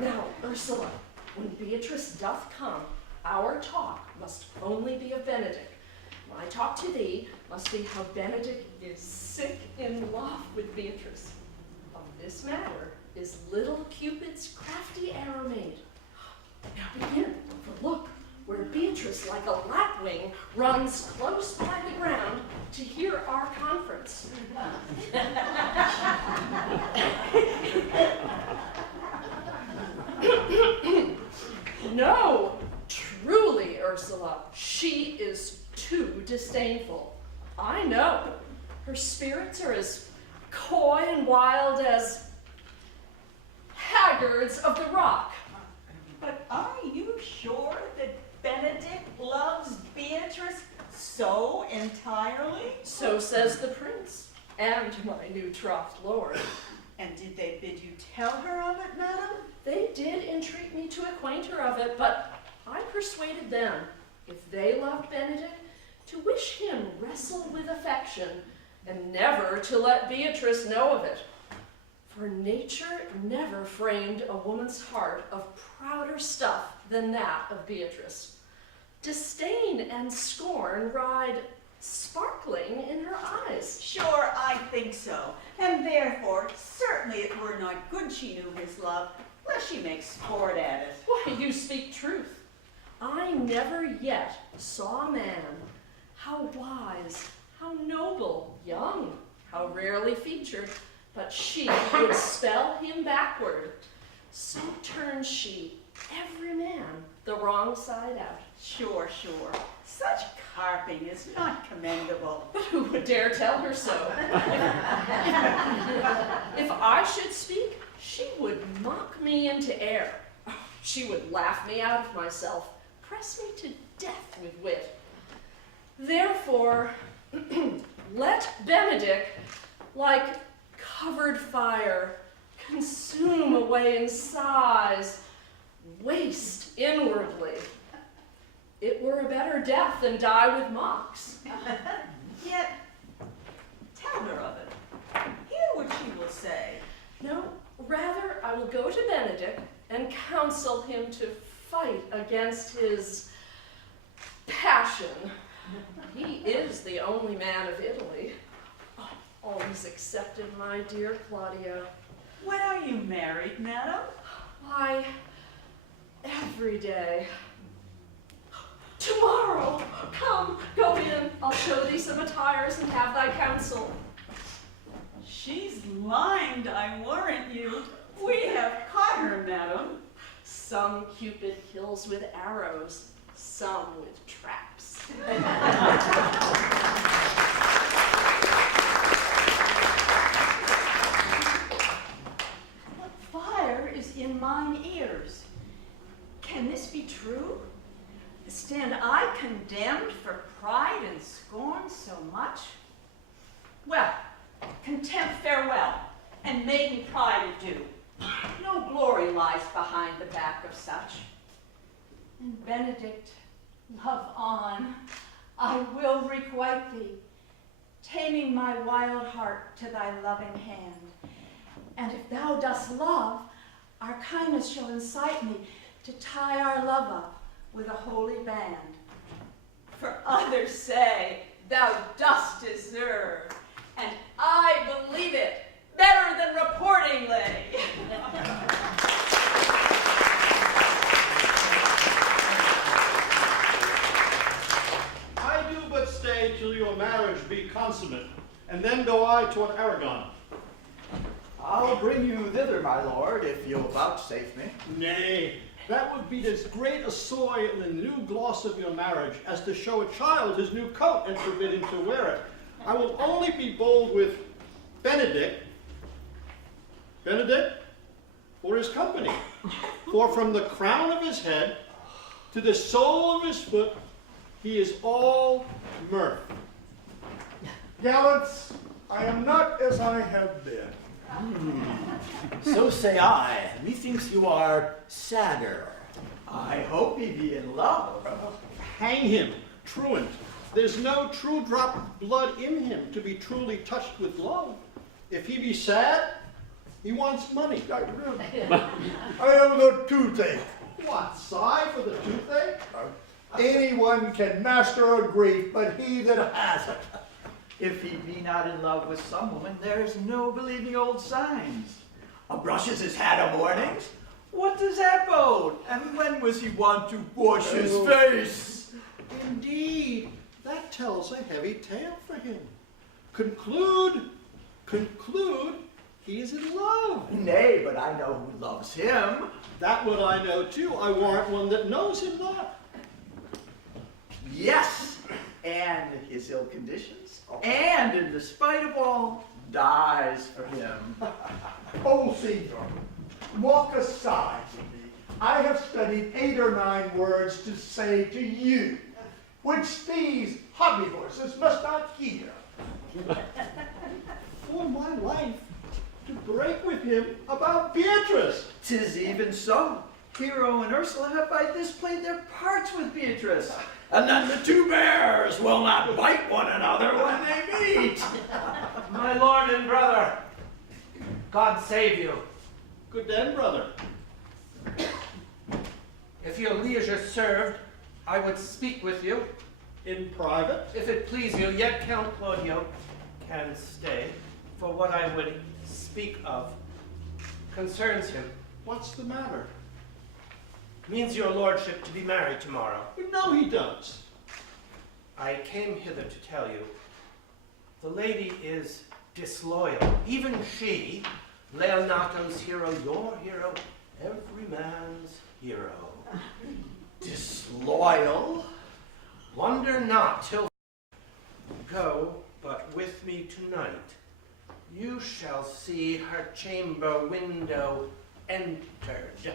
Now, Ursula, when Beatrice doth come, our talk must only be of Benedick. My talk to thee must be how Benedick is sick in love with Beatrice. Of this matter is little Cupid's crafty arrow made. Now begin, for look, where Beatrice, like a lapwing, runs close by the ground to hear our conference. No, truly, Ursula, she is too disdainful. I know. Her spirits are as coy and wild as haggards of the rock. But are you sure that Benedick loves Beatrice so entirely? So says the prince, and my new troth lord. And did they bid you tell her of it, madam? They did entreat me to acquaint her of it, but I persuaded them, if they loved Benedick, to wish him wrestle with affection, and never to let Beatrice know of it. For nature never framed a woman's heart of prouder stuff than that of Beatrice. Disdain and scorn ride sparkling in her eyes. Sure, I think so. And therefore, certainly it were not good she knew his love, lest she make sport at it. Why, you speak truth. I never yet saw a man, how wise, how noble, young, how rarely featured, but she would spell him backward. So turns she every man the wrong side out. Sure, sure. Such carping is not commendable. But who would dare tell her so? If I should speak, she would mock me into air. She would laugh me out of myself, press me to death with wit. Therefore, let Benedick, like covered fire, consume away in sighs, waste inwardly. It were a better death than die with mocks. Yet, tell her of it. Hear what she will say. No, rather I will go to Benedick and counsel him to fight against his passion. He is the only man of Italy. Oh, always accepted, my dear Claudia. When are you married, madam? Why, every day. Tomorrow! Come, go in. I'll show thee some attires and have thy counsel. She's lined, I warrant you. We have caught her, madam. Some Cupid kills with arrows, some with traps. What fire is in mine ears? Can this be true? Stand I condemned for pride and scorn so much? Well, contempt farewell, and maiden pride adieu. No glory lies behind the back of such. And Benedict, love on, I will requite thee, taming my wild heart to thy loving hand. And if thou dost love, our kindness shall incite me to tie our love up with a holy band. For others say, thou dost deserve, and I believe it better than reporting lay. I do but stay till your marriage be consummate, and then go I toward Aragon. I'll bring you thither, my lord, if you'll vouchsafe me. Nay, that would be as great a soy in the new gloss of your marriage as to show a child his new coat and forbid him to wear it. I will only be bold with Benedick for his company. For from the crown of his head to the sole of his foot, he is all mirth. Gallants, I am not as I have been. So say I. Methinks you are sadder. I hope he be in love. Hang him, truant. There's no true drop of blood in him to be truly touched with love. If he be sad, he wants money. I have the toothache. What, sigh for the toothache? Anyone can master a grief, but he that has it. If he be not in love with some woman, there's no believing old signs. Brushes his hat o' mornings? What does that bode? And when was he wont to wash his face? Indeed, that tells a heavy tale for him. Conclude, he is in love. Nay, but I know who loves him. That would I know too. I warrant one that knows him not. Yes, and his ill conditions, and in despite of all, dies for him. Oh, Caesar, walk aside with me. I have studied 8 or 9 words to say to you, which these hobby horses must not hear. For my life, to break with him about Beatrice. 'Tis even so. Hero and Ursula have by this played their parts with Beatrice. And then the two bears will not bite one another when they meet. My lord and brother, God save you. Good den, brother. If your leisure served, I would speak with you. In private? If it please you, yet Count Claudio can stay, for what I would speak of concerns him. What's the matter? Means your lordship to be married tomorrow. You know he does. I came hither to tell you, the lady is disloyal. Even she, Leonato's hero, your hero, every man's hero. Disloyal? Wonder not till go but with me tonight. You shall see her chamber window entered,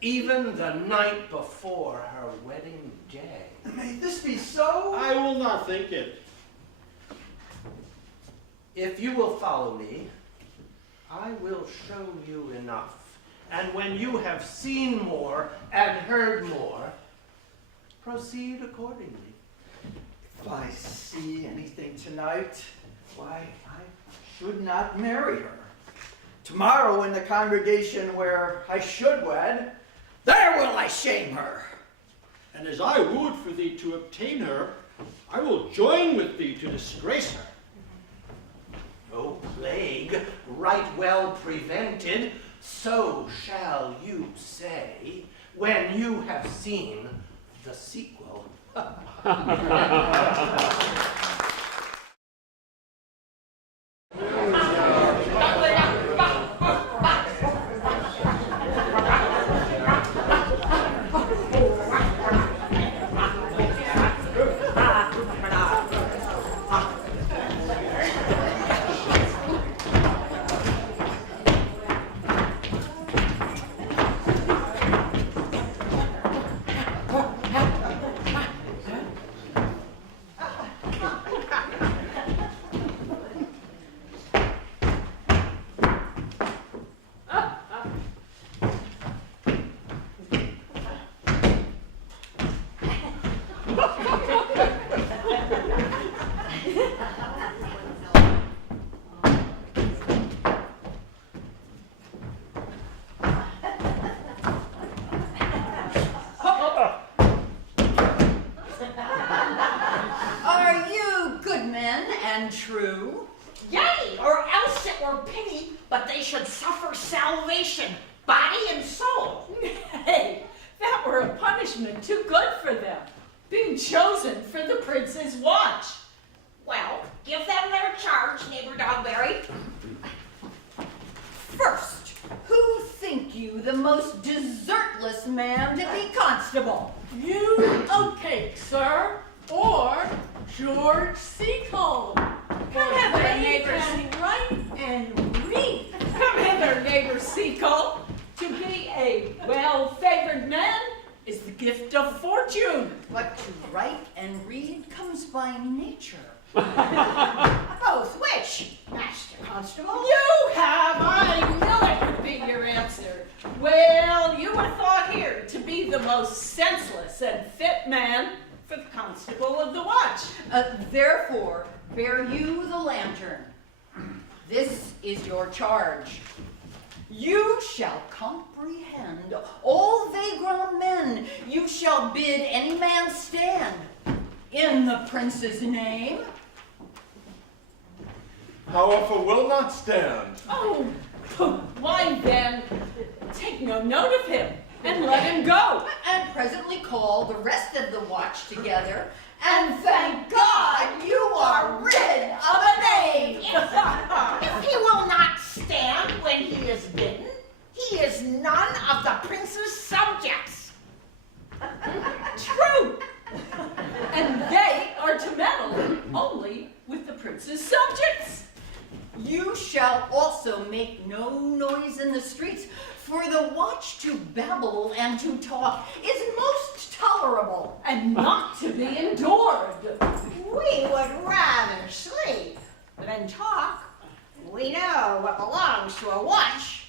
even the night before her wedding day. May this be so? I will not think it. If you will follow me, I will show you enough. And when you have seen more and heard more, proceed accordingly. If I see anything tonight, why, I should not marry her. Tomorrow in the congregation where I should wed, there will I shame her. And as I would for thee to obtain her, I will join with thee to disgrace her. O plague, right well prevented, so shall you say when you have seen the sequel. Are you good men and true? Yea, or else it were pity, but they should suffer salvation, body and soul. Hey, that were a punishment too good for them, being chosen for the prince's watch. Well, give them their charge, neighbor Dogberry. First, who think you the most desertless man to be constable? You Oatcake, sir, or George Seacole. Come hither, They neighbor can write and read. Come hither, neighbor Seacole. To be a well-favored man is the gift of fortune. But to write and read comes by nature. Both which, Master Constable? You have, I knew it would be your answer. Well, you were thought here to be the most senseless and fit man for the constable of the watch. Therefore, bear you the lantern. This is your charge. You shall comprehend all vagrant men. You shall bid any man stand in the prince's name. However, will not stand. Oh, why then, take no note of him and let him go. And presently call the rest of the watch together, and thank God you are rid of a knave. If he will not stand when he is bidden, he is none of the prince's subjects. True. And they are to meddle only with the prince's subjects. You shall also make no noise in the streets, for the watch to babble and to talk is most tolerable, and not to be endured. We would rather sleep than talk. We know what belongs to a watch.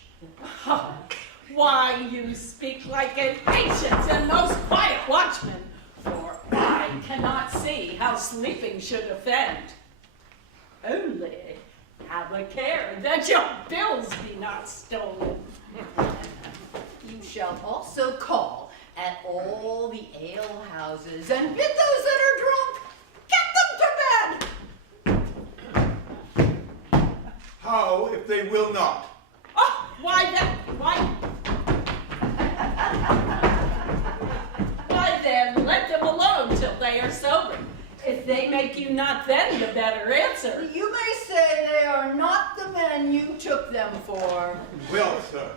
Why, you speak like an ancient and most quiet watchman, for I cannot see how sleeping should offend. Only have a care that your bills be not stolen. You shall also call at all the ale houses and bid those that are drunk, get them to bed. How if they will not? Oh, why then, why then let them alone till they are sober. If they make you not then the better answer. You may say they are not the men you took them for. Well, sir.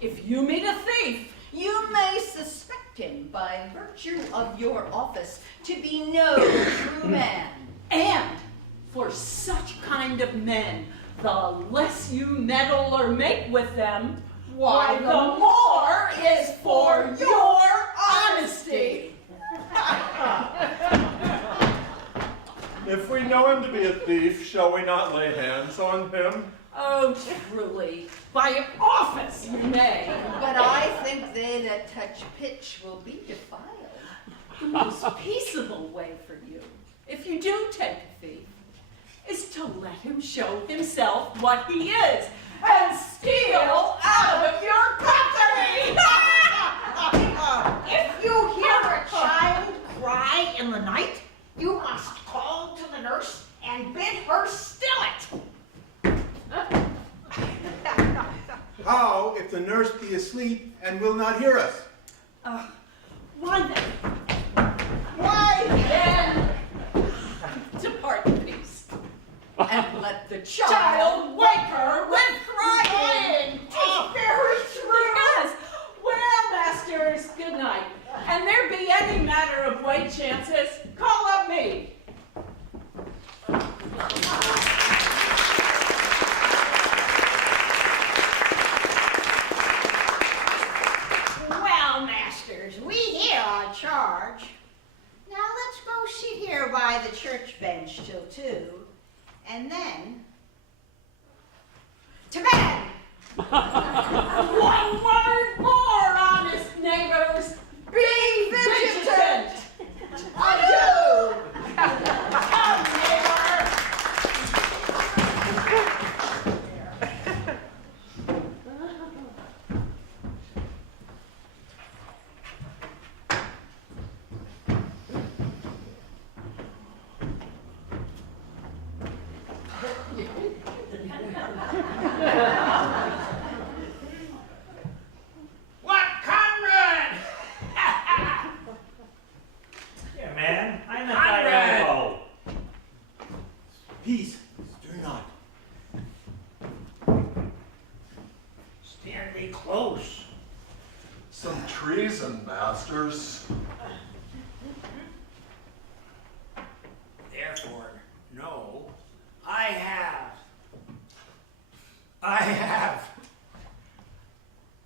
If you meet a thief, You may suspect him by virtue of your office to be no true man. and for such kind of men, the less you meddle or make with them, why the more is for your honesty. If we know him to be a thief, shall we not lay hands on him? Oh, truly, by office you may. But I think they that touch pitch will be defiled. The most peaceable way for you, if you do take a thief, is to let him show himself what he is and steal out of your property. If you hear a child cry in the night, you must call to the nurse and bid her still it. How if the nurse be asleep and will not hear us? Why then, depart in peace. And let the Child wake her with crying. Very true. Yes. Well, masters, good night. And there be any matter of weight chances, call up me. Well, masters, we here on charge. Now let's go sit here by the church bench till 2, and then to bed. One word more, honest neighbors. Be vigilant. Adieu. Come, neighbor. What, comrade? Here, man, I'm at Conrad! thy elbow. Peace, stir not. Stand thee close. Some treason, masters. Therefore, know, I have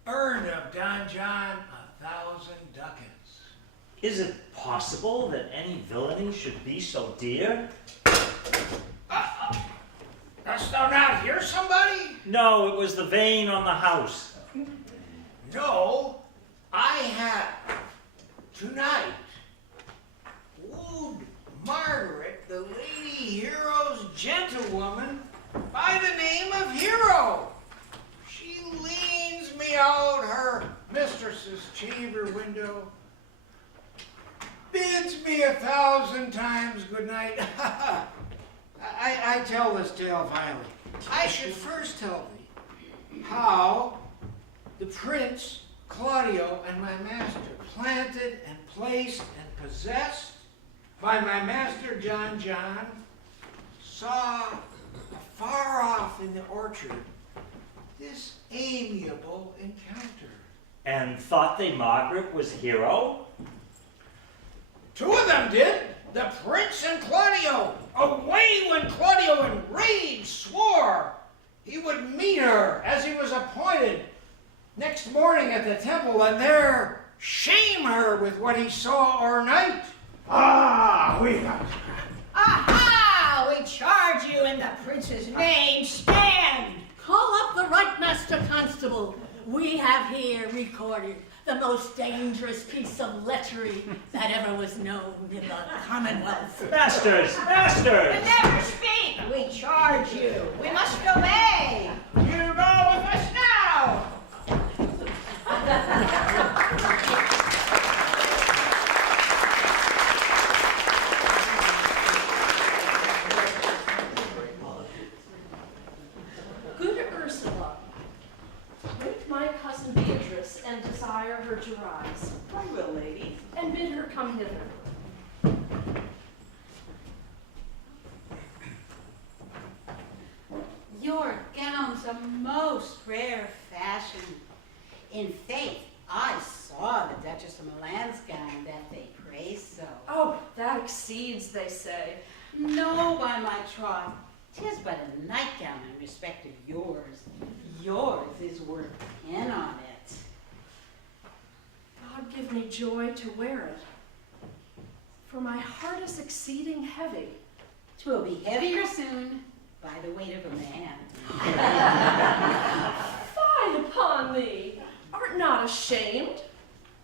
earned of Don John 1,000 ducats. Is it possible that any villainy should be so dear? Dost thou not hear somebody? No, it was the vein on the house. No, I have tonight wooed Margaret, the Lady Hero's gentlewoman, by the name of Hero. She leans me out her mistress's chamber window, bids me 1,000 times good night. I tell this tale finally. I should first tell thee how the prince, Claudio, and my master, planted and placed and possessed by my master John, saw afar off in the orchard this amiable encounter. And thought they Margaret was Hero? 2 of them did, the prince and Claudio. Away when Claudio in rage swore he would meet her as he was appointed next morning at the temple and there shame her with what he saw o'ernight. Ah, we have. Aha! We charge you in the prince's name, stand! Constable, we have here recorded the most dangerous piece of lechery that ever was known in the Commonwealth. Masters! Masters! Never speak! We charge you. We must obey. You go with us now. Good Ursula, wake my cousin Beatrice and desire her to rise, I will, lady. and bid her come hither. Your gown's a most rare fashion. In faith, I saw the Duchess of Milan's gown that they praise so. Oh, that exceeds, they say. No, by my troth, 'tis but a nightgown in respect of yours. Yours is worth a pin on it. God give me joy to wear it, for my heart is exceeding heavy. 'Twill be heavier soon by the weight of a man. Fie upon thee! Art not ashamed?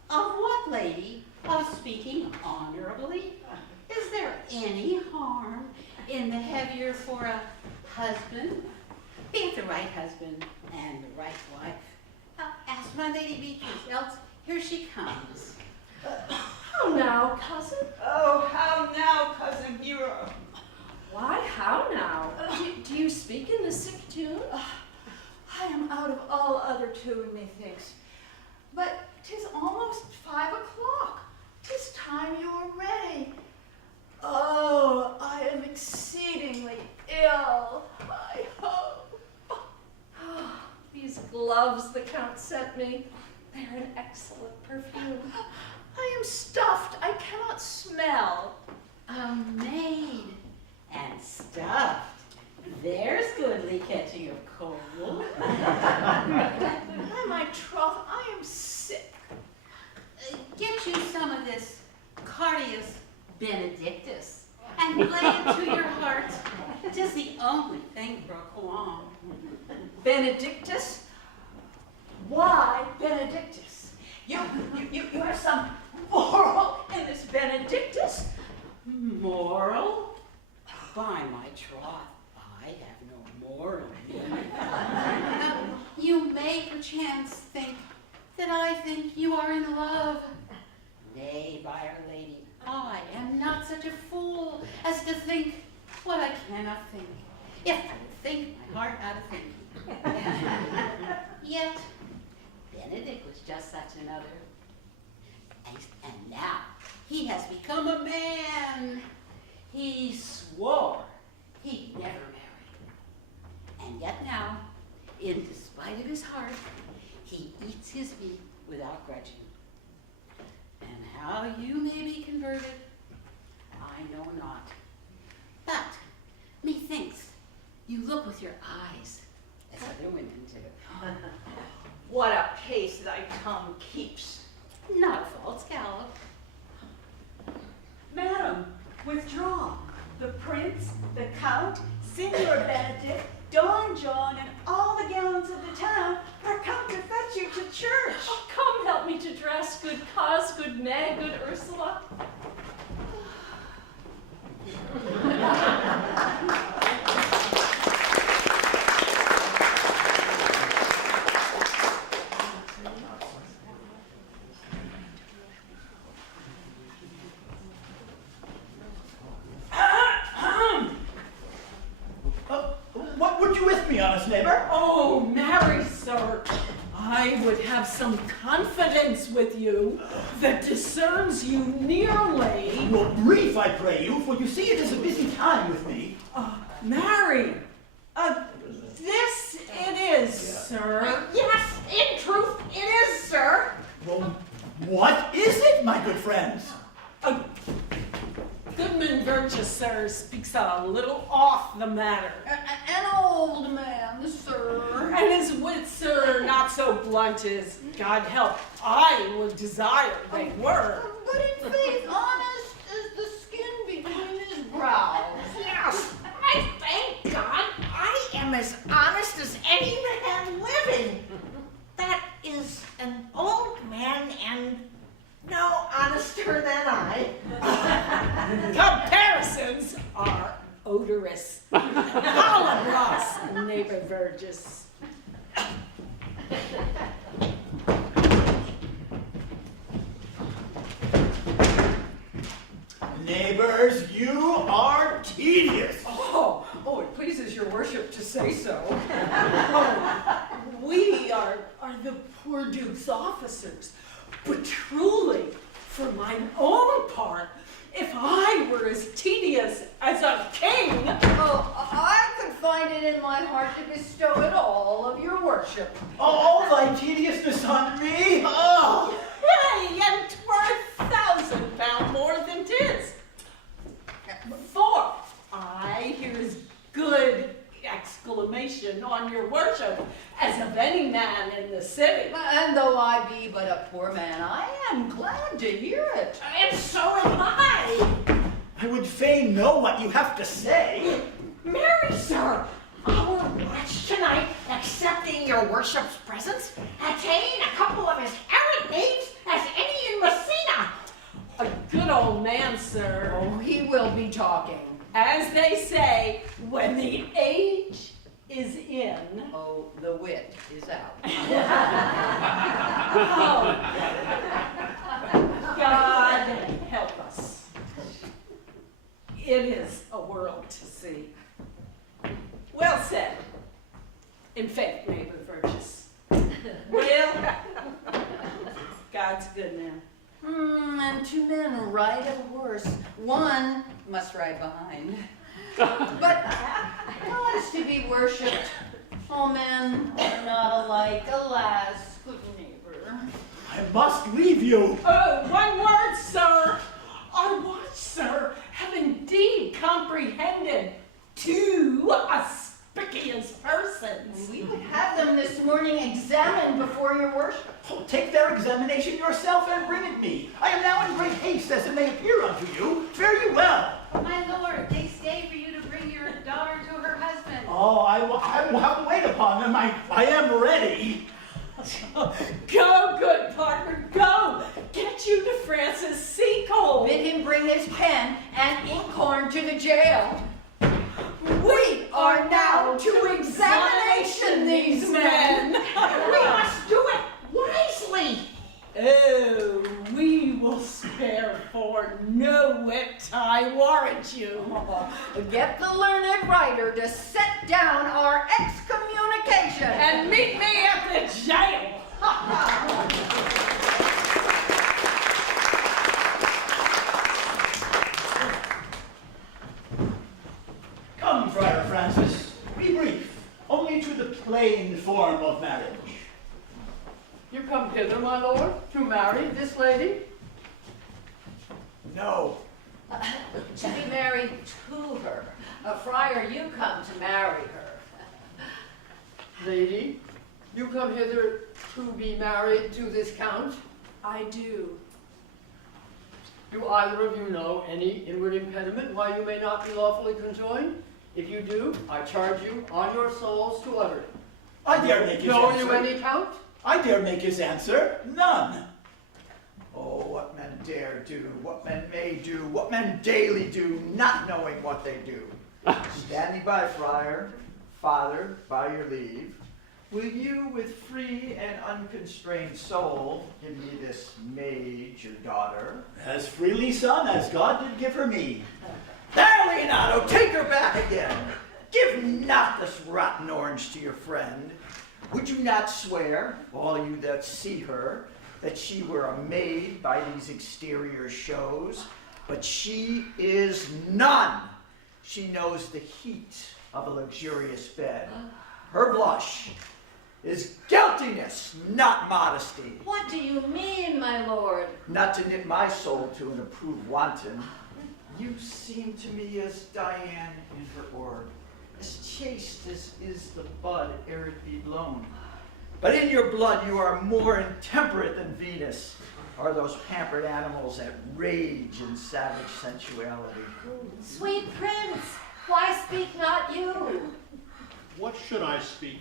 Of what, lady? Of speaking honorably? Is there any harm in the heavier for a husband? Be it the right husband and the right wife. Ask my lady Beatrice, else here she comes. How now, cousin? Oh, how now, cousin Hero? Why, how now? Do you speak in the sick tune? I am out of all other tune, methinks. But 'tis almost 5 o'clock. 'Tis time you were ready. Oh, I am exceedingly ill. I hope. These gloves the Count sent me, they're an excellent perfume. I am stuffed. I cannot smell. A maid and stuffed. There's goodly catching of cold. By my troth, I am sick. Get you some of this Cardius Benedictus and lay it to your heart. 'Tis the only thing for a qualm. Benedictus? Why Benedictus? You have some moral in this Benedictus? Moral? By my troth, I have no moral. You may perchance think that I think you are in love. Nay, by Our Lady, I am not such a fool as to think what I cannot think, if I would think my heart out of thinking. Yet, Benedict was just such another. And now, he has become a man. He swore he'd never marry. And yet now, in despite of his heart, he eats his meat without grudging. And how you may be converted, I know not. But methinks you look with your eyes as other women do. What a pace thy tongue keeps. Not a false gallop. Madam, withdraw. The prince, the count, Signor Benedict, Don John, and all the gallants of the town are come to fetch you to church. Oh, come help me to dress, good cause, good May, good Ursula. What would you with me, honest neighbor? Oh, marry, sir, I would have some confidence with you that discerns you nearly. Well, brief, I pray you, for you see it is a busy time with me. Marry, this it is, sir. Yes, in truth, it is, sir. Well, what is it, my good friends? Goodman Virtus, sir, speaks a little off the matter. An old man, sir. And his wits, sir, not so blunt as, God help, I would desire they were. But in faith, honest as the skin between his brows. Yes, I thank God I am as honest as any man living. odorous. Holocaust, neighbor Burgess. Neighbors, you are tedious. Oh, it pleases your worship to say so. Oh, we are the poor Duke's officers. But truly, for mine own part, if I were as tedious as a king. Oh, I could find it in my heart to bestow it all of your worship. All thy tediousness on me? Oh! Hey, and 12,000 pound more than 'tis. For I hears good exclamation on your worship as of any man in the city. And though I be but a poor man, I am glad to hear it. And so am I. I would fain know what you have to say. Marry, sir, our watch tonight, accepting your worship's presence, attain a couple of as errant knaves as any in Messina. A good old man, sir. Oh, he will be talking. As they say, when the age is in. Oh, the wit is out. Oh, God help us. It is a world to see. Well said. In faith, neighbor Burgess. Well, God's good man. And two men ride a horse. One must ride behind. But God is to be worshipped. All men are not alike. Alas, good neighbor. I must leave you. Oh, one word, sir. Our watch, sir, have indeed comprehended two auspicious persons. We would have them this morning examined before your worship. Oh, take their examination yourself and bring it me. I am now in great haste, as it may appear unto you. Fare you well. My lord, they stay for you to bring your daughter to her husband. Oh, I will have to wait upon them. I am ready. Go, good partner, go. Get you to Francis Seacole. Bid him bring his pen and inkhorn to the jail. We are now to examination these men. We must do it wisely. Oh, we will spare for no wit, I warrant you. Get the learned writer to set down our excommunication. And meet me at the jail. Come, Friar Francis, be brief, only to the plain form of marriage. You come hither, my lord, to marry this lady? No. To be married to her. Friar, you come to marry her. Lady, you come hither to be married to this count? I do. Do either of you know any inward impediment why you may not be lawfully conjoined? If you do, I charge you on your souls to utter it. I dare make his Know answer. you any count? I dare make his answer. None. Oh, what men dare do, what men may do, what men daily do, not knowing what they do. Stand me by, friar, father, by your leave. Will you, with free and unconstrained soul, give me this maid, your daughter? As freely, son, as God did give her me. There, Leonardo, take her back again. Give not this rotten orange to your friend. Would you not swear, all you that see her, that she were a maid by these exterior shows? But she is none. She knows the heat of a luxurious bed. Her blush is guiltiness, not modesty. What do you mean, my lord? Not to knit my soul to an approved wanton, you seem to me as Diane in her orb, as chaste as is the bud ere it be blown. But in your blood you are more intemperate than Venus, are those pampered animals that rage in savage sensuality. Sweet prince, why speak not you? What should I speak?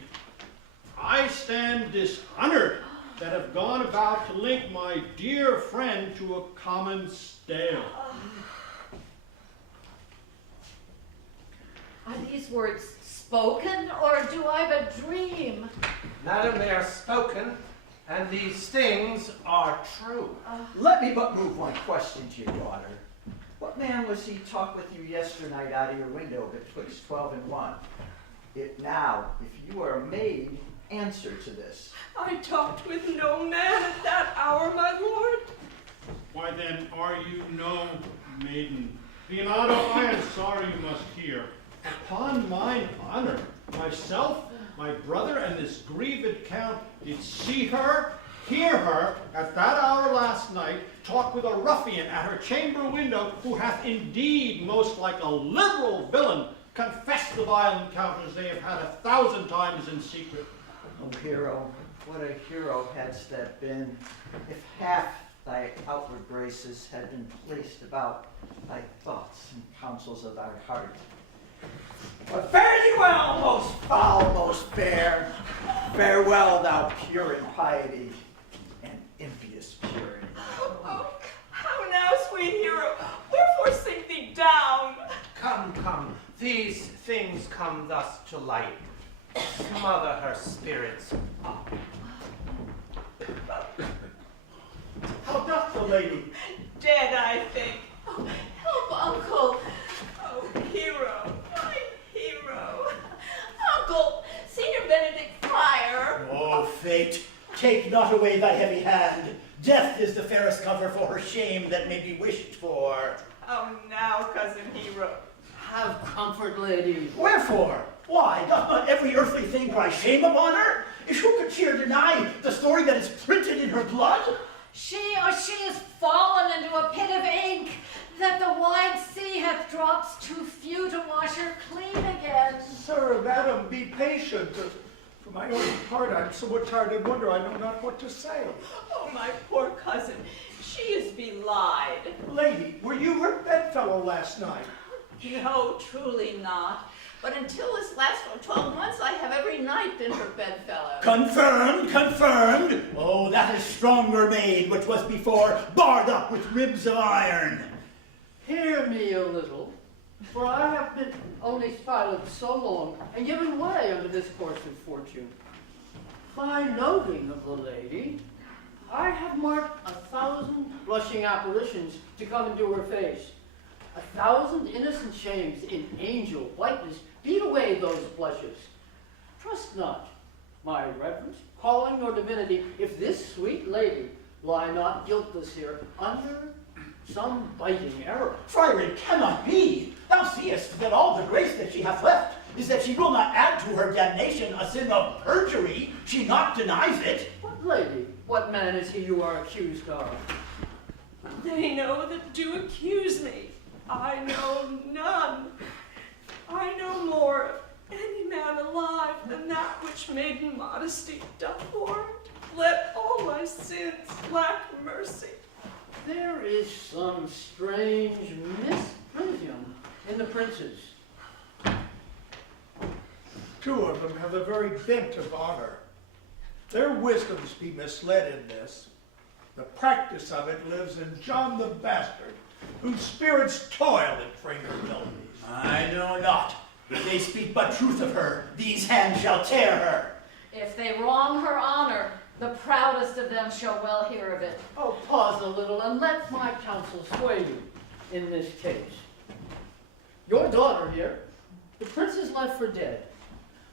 I stand dishonored that have gone about to link my dear friend to a common stale. these words spoken, or do I have a dream? Madam, they are spoken, and these things are true. Let me but move one question to your daughter. What man was he talk with you yesternight out of your window betwixt 12 and 1? It now, if you are a maid, answer to this. I talked with no man at that hour, my lord. Why then are you no maiden? Leonardo, I am sorry you must hear. Upon mine honor, myself, my brother, and this grieved count did see her, hear her, at that hour last night, talk with a ruffian at her chamber window, who hath indeed, most like a liberal villain, confessed the vile encounters they have had 1,000 times in secret. Oh, hero, what a hero hadst thou been, if half thy outward graces had been placed about thy thoughts and counsels of thy heart. But fare thee well, most foul, most fair. Farewell, thou pure in piety and impious purity. Oh, how now, sweet hero? Wherefore sink thee down? Come, come, these things come thus to light. Smother her spirits up. How doth the lady? Dead, I think. Oh, help, uncle. Oh, hero, my hero. Uncle, Senior Benedict Friar. Oh, fate, take not away thy heavy hand. Death is the fairest cover for her shame that may be wished for. Oh, now, cousin hero. Have comfort, lady. Wherefore? Why, doth not every earthly thing cry shame upon her? Who could cheer deny the story that is printed in her blood? She is fallen into a pit of ink, that the wide sea hath drops too few to wash her clean again. Sir, madam, be patient. For my own part, I'm somewhat tired and wonder I know not what to say. Oh, my poor cousin, she is belied. Lady, were you her bedfellow last night? No, truly not. But until this last 12 months, I have every night been her bedfellow. Confirmed, confirmed. Oh, that is stronger made, which was before barred up with ribs of iron. Hear me a little, for I have been only silent so long, and given way under this course of fortune. By noting of the lady, I have marked 1,000 blushing apparitions to come into her face. 1,000 innocent shames in angel whiteness beat away those blushes. Trust not my reverence, calling, nor divinity, if this sweet lady lie not guiltless here under some biting error. Friar, it cannot be. Thou seest that all the grace that she hath left is that she will not add to her damnation a sin of perjury. She not denies it. What lady? What man is he you are accused of? They know that do accuse me. I know none. I know more of any man alive than that which maiden modesty doth warrant. Let all my sins lack mercy. There is some strange misprision in the princes. Two of them have the very bent of honor. Their wisdoms be misled in this. The practice of it lives in John the Bastard, whose spirits toil at framer villainies. I know not. If they speak but truth of her, these hands shall tear her. If they wrong her honor, the proudest of them shall well hear of it. Oh, pause a little and let my counsel sway you in this case. Your daughter here, the prince is left for dead.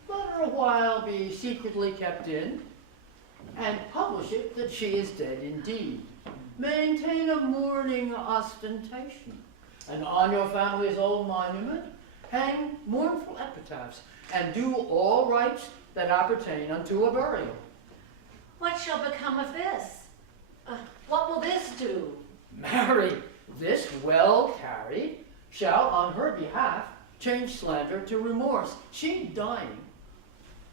Let her a while be secretly kept in, and publish it that she is dead indeed. Maintain a mourning ostentation, and on your family's old monument hang mournful epitaphs, and do all rites that appertain unto a burial. What shall become of this? What will this do? Marry, this well carried shall on her behalf change slander to remorse. She dying,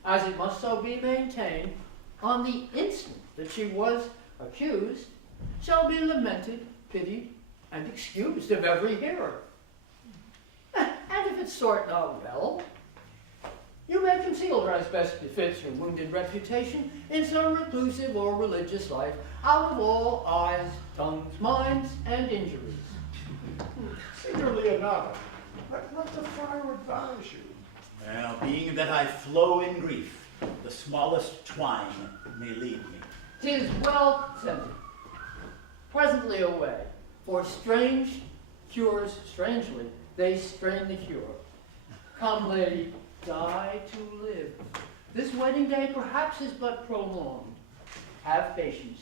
as it must so be maintained, on the instant that she was accused, shall be lamented, pitied, and excused of every hearer. And if it sort not well, you may conceal her as best befits her wounded reputation in some reclusive or religious life, out of all eyes, tongues, minds, and injuries. Senior Leonardo, let the friar advise you. Well, being that I flow in grief, the smallest twine may lead me. 'Tis well said. Presently away, for strange cures strangely, they strain the cure. Come, lady, die to live. This wedding day perhaps is but prolonged. Have patience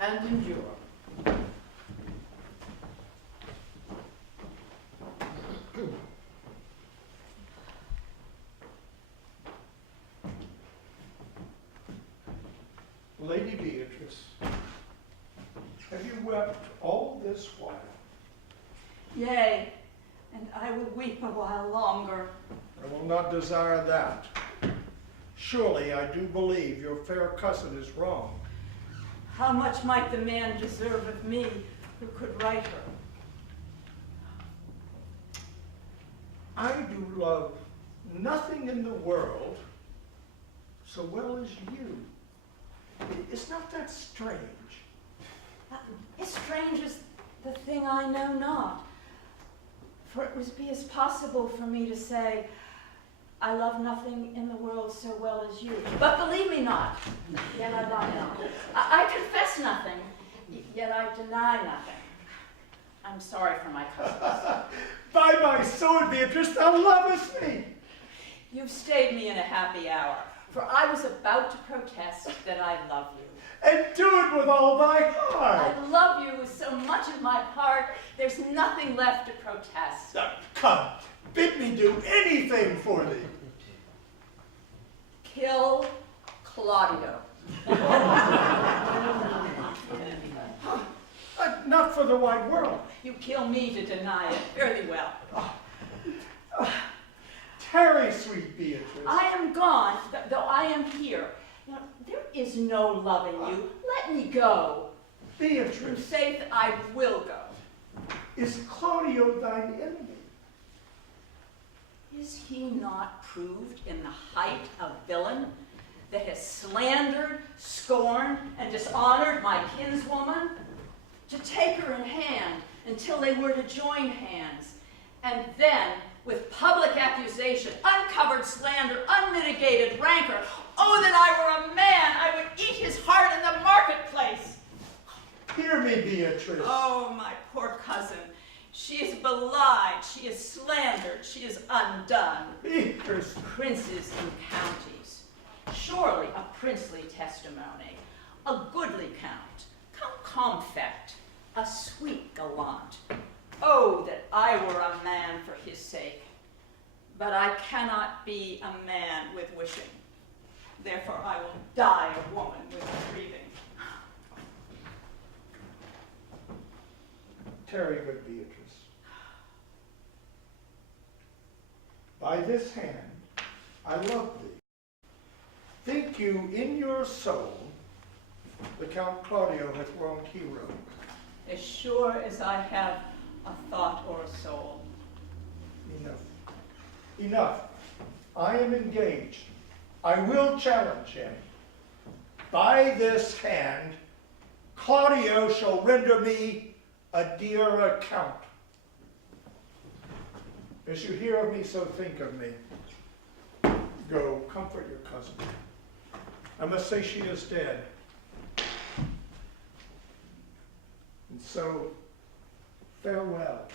and endure. Lady Beatrice, have you wept all this while? Yea, and I will weep a while longer. I will not desire that. Surely I do believe your fair cousin is wrong. How much might the man deserve of me who could right her? I do love nothing in the world so well as you. Is not that strange? As strange as the thing I know not. For it would be as possible for me to say, I love nothing in the world so well as you. But believe me not, yet I lie not. I confess nothing, yet I deny nothing. I'm sorry for my cousins. By my sword, Beatrice, thou lovest me. You've stayed me in a happy hour, for I was about to protest that I love you. And do it with all thy heart. I love you with so much of my heart, there's nothing left to protest. Come, bid me do anything for thee. Kill Claudio. Not for the wide world. You kill me to deny it. Fairly well. Tarry, sweet Beatrice. I am gone, though I am here. Now, there is no loving you. Let me go. Beatrice. Say that I will go. Is Claudio thine enemy? Is he not proved in the height a villain that has slandered, scorned, and dishonored my kinswoman? To take her in hand until they were to join hands, and then, with public accusation, uncovered slander, unmitigated rancor, oh, that I were a man, I would eat his heart in the marketplace. Hear me, Beatrice. Oh, my poor cousin. She is belied, she is slandered, she is undone. Beatrice. Princes and counties. Surely a princely testimony, a goodly count, confect, a sweet gallant. Oh, that I were a man for his sake. But I cannot be a man with wishing. Therefore I will die a woman with grieving. Tarry, good Beatrice. By this hand I love thee. Think you in your soul the Count Claudio hath wronged Hero? As sure as I have a thought or a soul. Enough. Enough. I am engaged. I will challenge him. By this hand, Claudio shall render me a dear account. As you hear of me, so think of me. Go, comfort your cousin. I must say she is dead. And so, farewell.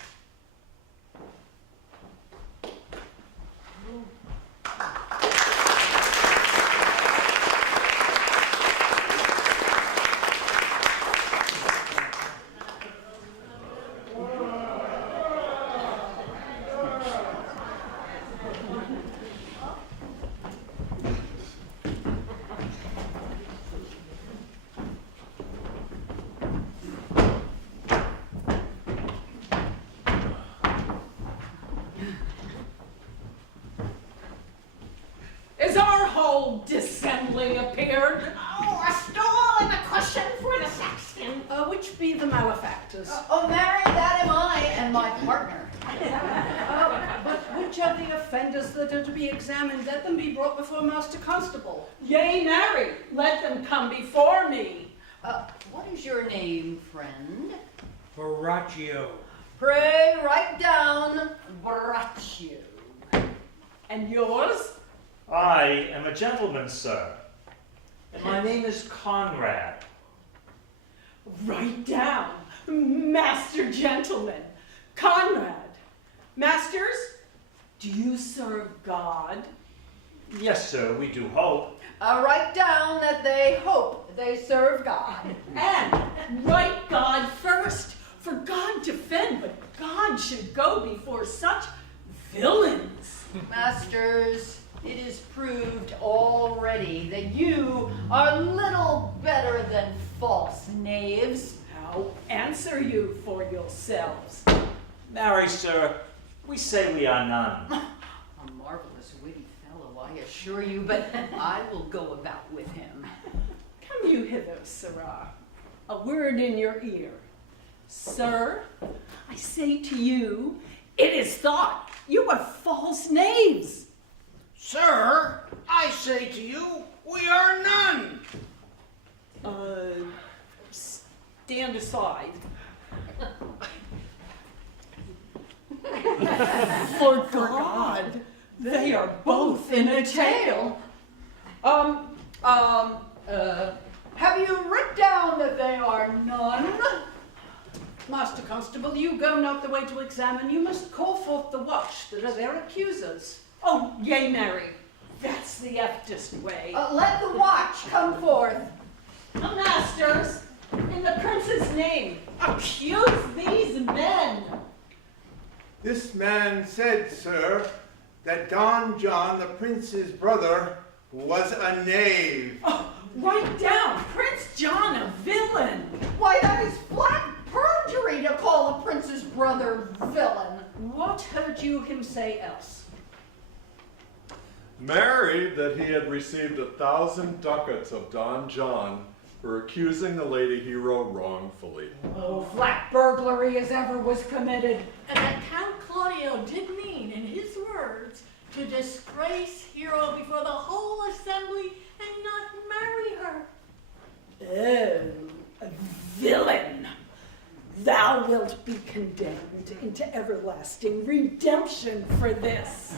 Is our whole dissembling appeared? Oh, a stool and a cushion for the sexton. Which be the malefactors? Oh, Mary, that am I and my partner. But which of the offenders that are to be examined, let them be brought before Master Constable. Yea, marry, let them come before me. What is your name, friend? Borachio. Pray write down Braccio. And yours? I am a gentleman, sir, and my name is Conrad. Write down, Master Gentleman, Conrad. Masters, do you serve God? Yes, sir, we do hope. Write down that they hope they serve God. And write God first, for God defend, but God should go before such villains. Masters, it is proved already that you are little better than false knaves. Now answer you for yourselves. Marry, sir, we say we are none. A marvelous witty fellow, I assure you, but I will go about with him. Come you hither, sirrah. A word in your ear. Sir, I say to you, it is thought you are false knaves. Sir, I say to you, we are none. Stand aside. For God, they are both in a tale. Have you writ down that they are none? Master Constable, you go not the way to examine. You must call forth the watch that are their accusers. Oh, yea, Mary, that's the eftest way. Let the watch come forth. Masters, in the prince's name, accuse these men. This man said, sir, that Don John, the prince's brother, was a knave. Oh, write down, Prince John a villain. Why, that is flat perjury to call a prince's brother villain. What heard you him say else? Married that he had received 1,000 ducats of Don John for accusing the lady hero wrongfully. Oh, flat burglary as ever was committed. And that Count Claudio did mean, in his words, to disgrace Hero before the whole assembly and not marry her. Oh, villain! Thou wilt be condemned into everlasting redemption for this.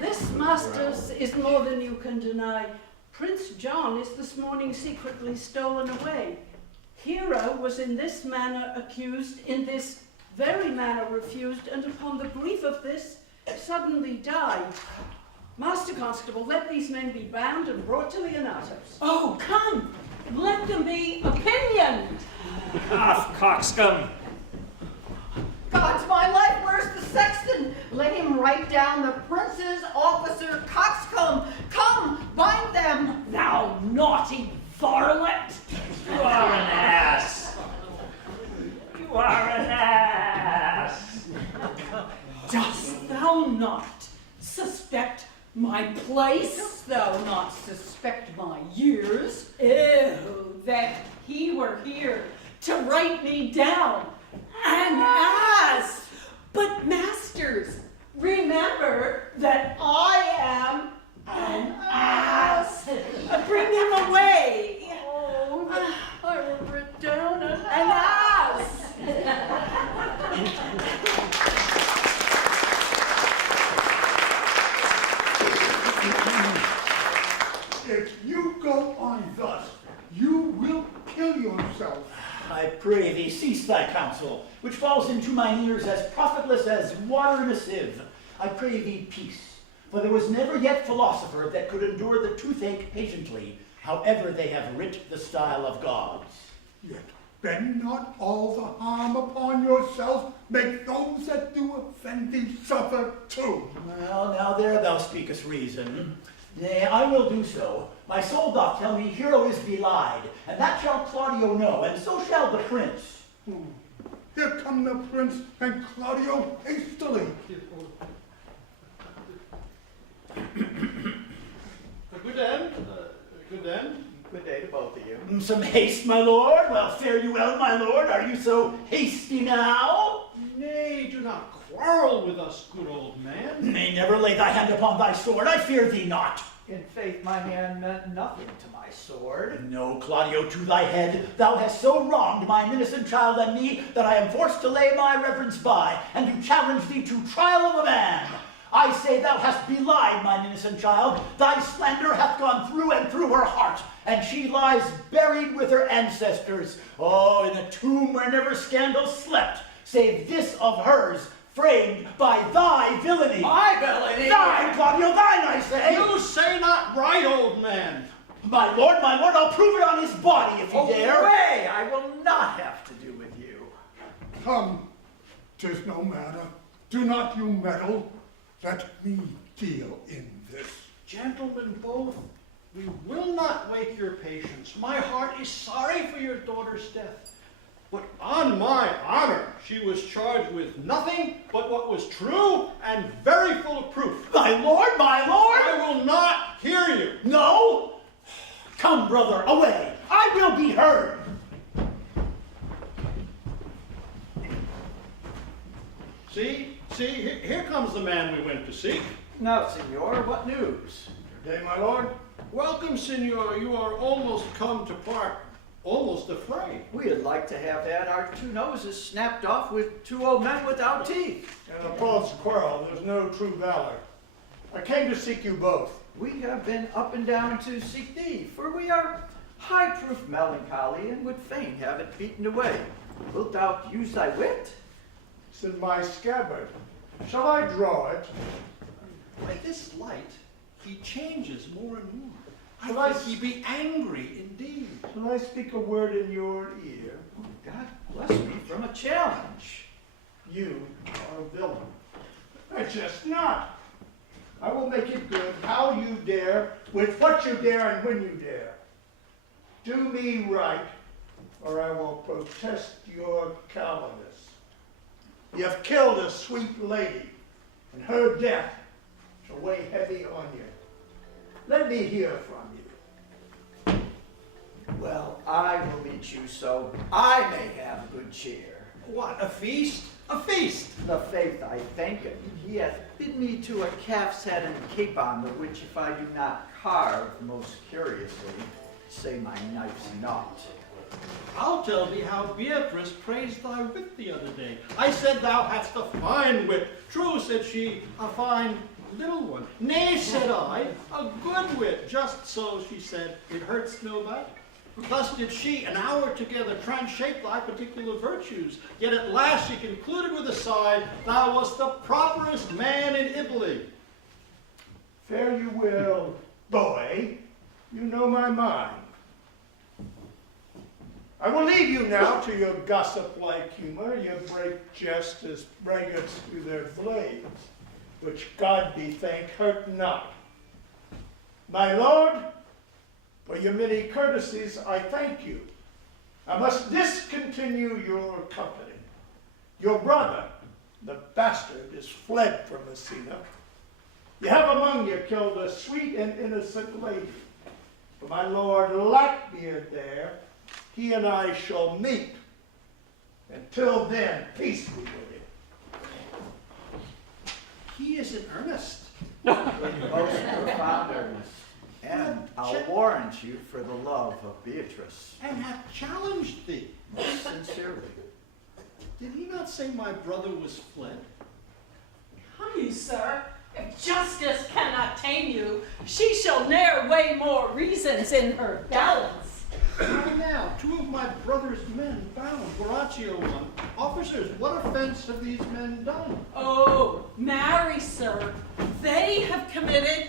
This, masters, is more than you can deny. Prince John is this morning secretly stolen away. Hero was in this manner accused, in this very manner refused, and upon the grief of this, suddenly died. Master Constable, let these men be bound and brought to Leonatos. Oh, come! Let them be opinioned! Off, coxcomb! God's my life, where's the sexton? Let him write down the prince's officer coxcomb. Come, bind them. Thou naughty varlet! You are an ass! You are an ass! Dost thou not suspect my place? Dost thou not suspect my years? Ew, that he were here to write me down. An ass! But masters, remember that I am an ass. Bring him away. Oh, I will writ down an ass. If you go on thus, you will kill yourself. I pray thee, cease thy counsel, which falls into mine ears as profitless as water in a sieve. I pray thee, peace, for there was never yet philosopher that could endure the toothache patiently, however they have writ the style of gods. Yet bend not all the harm upon yourself, make those that do offend thee suffer too. Well, now there thou speakest reason. Nay, I will do so. My soul doth tell me Hero is belied, and that shall Claudio know, and so shall the prince. Here come the prince and Claudio hastily. Good end. Good end. Good day to both of you. Some haste, my lord? Well, fare you well, my lord. Are you so hasty now? Nay, do not quarrel with us, good old man. Nay, never lay thy hand upon thy sword. I fear thee not. In faith, my hand meant nothing to my sword. No, Claudio, to thy head. Thou hast so wronged mine innocent child and me that I am forced to lay my reverence by and to challenge thee to trial of a man. I say thou hast belied mine innocent child. Thy slander hath gone through and through her heart, and she lies buried with her ancestors. Oh, in a tomb where never scandal slept, save this of hers, framed by thy villainy. My villainy? Thine, Claudio, thine, I say. You say not right, old man. My lord, I'll prove it on his body if you dare. Away! I will not have to do with you. Come, 'tis no matter. Do not you meddle. Let me deal in this. Gentlemen both, we will not wake your patience. My heart is sorry for your daughter's death. But on my honor, she was charged with nothing but what was true and very full of proof. My lord! I will not hear you. No? Come, brother, away. I will be heard. See, here comes the man we went to seek. Now, senor, what news? Good day, my lord. Welcome, senor. You are almost come to part, almost afraid. We'd like to have had our two noses snapped off with two old men without teeth. And a false quarrel, there's no true valor. I came to seek you both. We have been up and down to seek thee, for we are high-proof melancholy and would fain have it beaten away. Wilt thou use thy wit? It's in my scabbard. Shall I draw it? By this light, he changes more and more. Shall I think he be angry indeed. Shall I speak a word in your ear? God bless me from a challenge. You are a villain. I jest not. I will make it good how you dare, with what you dare, and when you dare. Do me right, or I will protest your cowardice. You have killed a sweet lady, and her death shall weigh heavy on you. Let me hear from you. Well, I will meet you so I may have good cheer. What, a feast? A feast! The faith I thank him. He hath bid me to a calf's head and capon, the which if I do not carve most curiously, say my knife's naught. I'll tell thee how Beatrice praised thy wit the other day. I said thou hadst a fine wit. True, said she, a fine little one. Nay, said I, a good wit. Just so, she said, it hurts nobody. Thus did she, an hour together, transshape thy particular virtues. Yet at last she concluded with a sigh, thou wast the properest man in Italy. Fare you well, boy. You know my mind. I will leave you now to your gossip-like humor. You break jest as braggarts through their blades, which, God be thanked, hurt not. My lord, for your many courtesies, I thank you. I must discontinue your company. Your brother, the bastard, is fled from Messina. You have among you killed a sweet and innocent lady. For my lord Lackbeard there, he and I shall meet. Until then, peace be with you. He is in earnest. In most profound earnest. And I'll warrant you for the love of Beatrice. And hath challenged thee. Most sincerely. Did he not say my brother was fled? Come you, sir. If justice cannot tame you, she shall ne'er weigh more reasons in her balance. Now, two of my brother's men bound, Horatio one. Officers, what offense have these men done? Oh, marry, sir, they have committed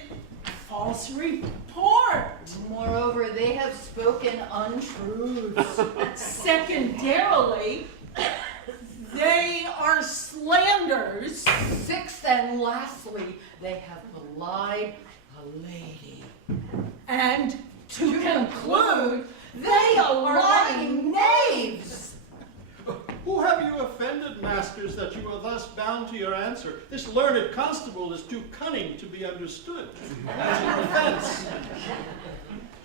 false report. Moreover, they have spoken untruths. Secondarily, they are slanders. Sixth and lastly, they have belied a lady. And to conclude, they are lying knaves. Who have you offended, masters, that you are thus bound to your answer? This learned constable is too cunning to be understood. As your offense.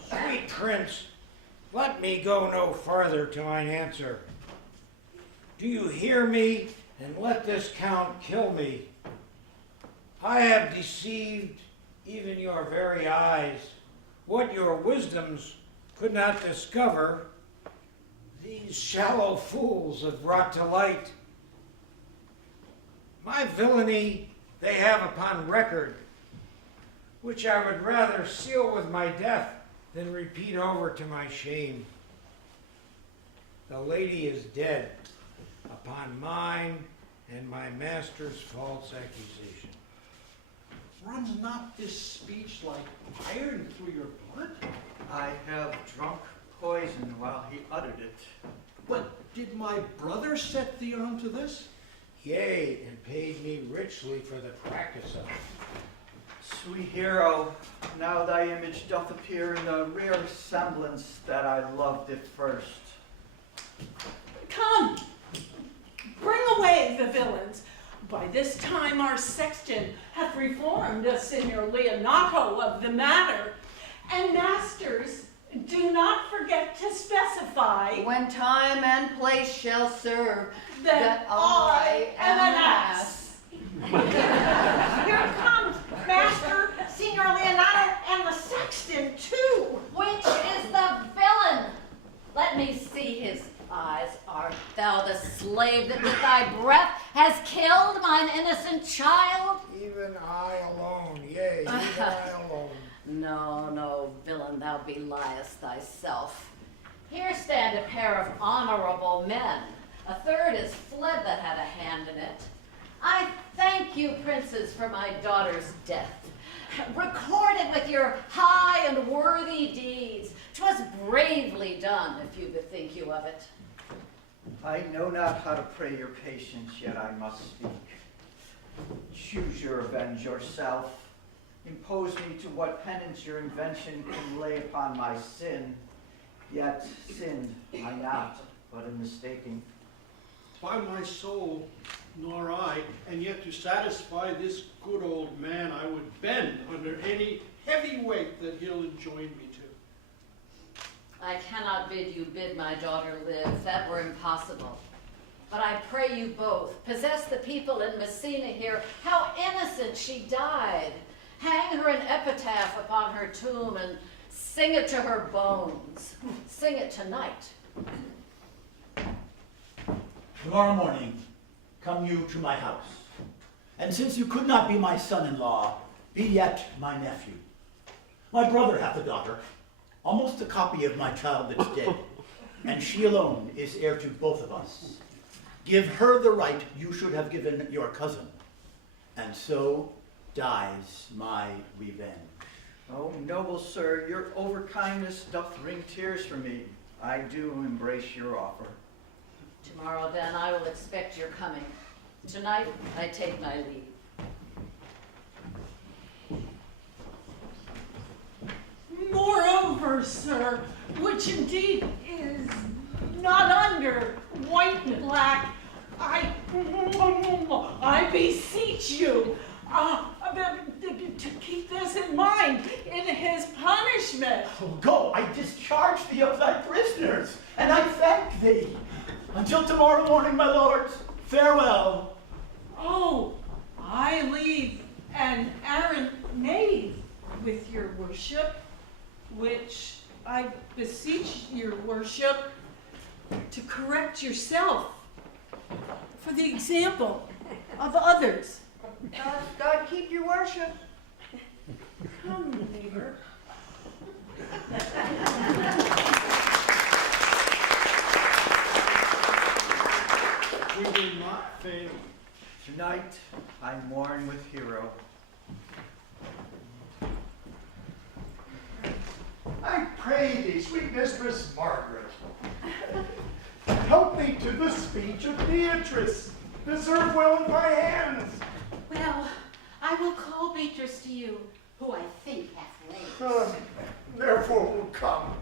Sweet prince, let me go no further to mine answer. Do you hear me, and let this count kill me? I have deceived even your very eyes. What your wisdoms could not discover, these shallow fools have brought to light. My villainy they have upon record, which I would rather seal with my death than repeat over to my shame. The lady is dead upon mine and my master's false accusation. Runs not this speech like iron through your blood? I have drunk poison while he uttered it. But did my brother set thee on to this? Yea, and paid me richly for the practice of it. Sweet hero, now thy image doth appear in the rare semblance that I loved at first. Come, bring away the villains. By this time our sexton hath reformed Signor Leonato of the matter. And masters, do not forget to specify When time and place shall serve, that I am an ass. Here comes Master, Signor Leonato, and the sexton too. Which is the villain? Let me see his eyes. Art thou the slave that with thy breath has killed mine innocent child? Even I alone, yea, even I alone. No, no, villain, thou beliest thyself. Here stand a pair of honorable men. A third is fled that had a hand in it. I thank you, princes, for my daughter's death. Recorded with your high and worthy deeds. 'Twas bravely done, if you bethink you of it. I know not how to pray your patience, yet I must speak. Choose your revenge yourself. Impose me to what penance your invention can lay upon my sin. Yet sinned I not, but in mistaking. By my soul, nor I, and yet to satisfy this good old man, I would bend under any heavy weight that he'll enjoin me to. I cannot bid you bid my daughter live. That were impossible. But I pray you both, possess the people in Messina here, how innocent she died. Hang her an epitaph upon her tomb and sing it to her bones. Sing it tonight. Tomorrow morning, come you to my house. And since you could not be my son-in-law, be yet my nephew. My brother hath a daughter, almost a copy of my child that's dead, and she alone is heir to both of us. Give her the right you should have given your cousin, and so dies my revenge. Oh, noble sir, your overkindness doth wring tears from me. I do embrace your offer. Tomorrow then I will expect your coming. Tonight I take my leave. Moreover, sir, which indeed is not under white and black, I beseech you to keep this in mind in his punishment. Oh, go, I discharge thee of thy prisoners, and I thank thee. Until tomorrow morning, my lords, farewell. Oh, I leave an errant maid with your worship, which I beseech your worship to correct yourself for the example of others. God keep your worship. Come, neighbor. We will not fail. Tonight I mourn with Hero. I pray thee, sweet Mistress Margaret, help me to the speech of Beatrice. Deserve well in my hands. Well, I will call Beatrice to you, who I think hath lain. Therefore will come.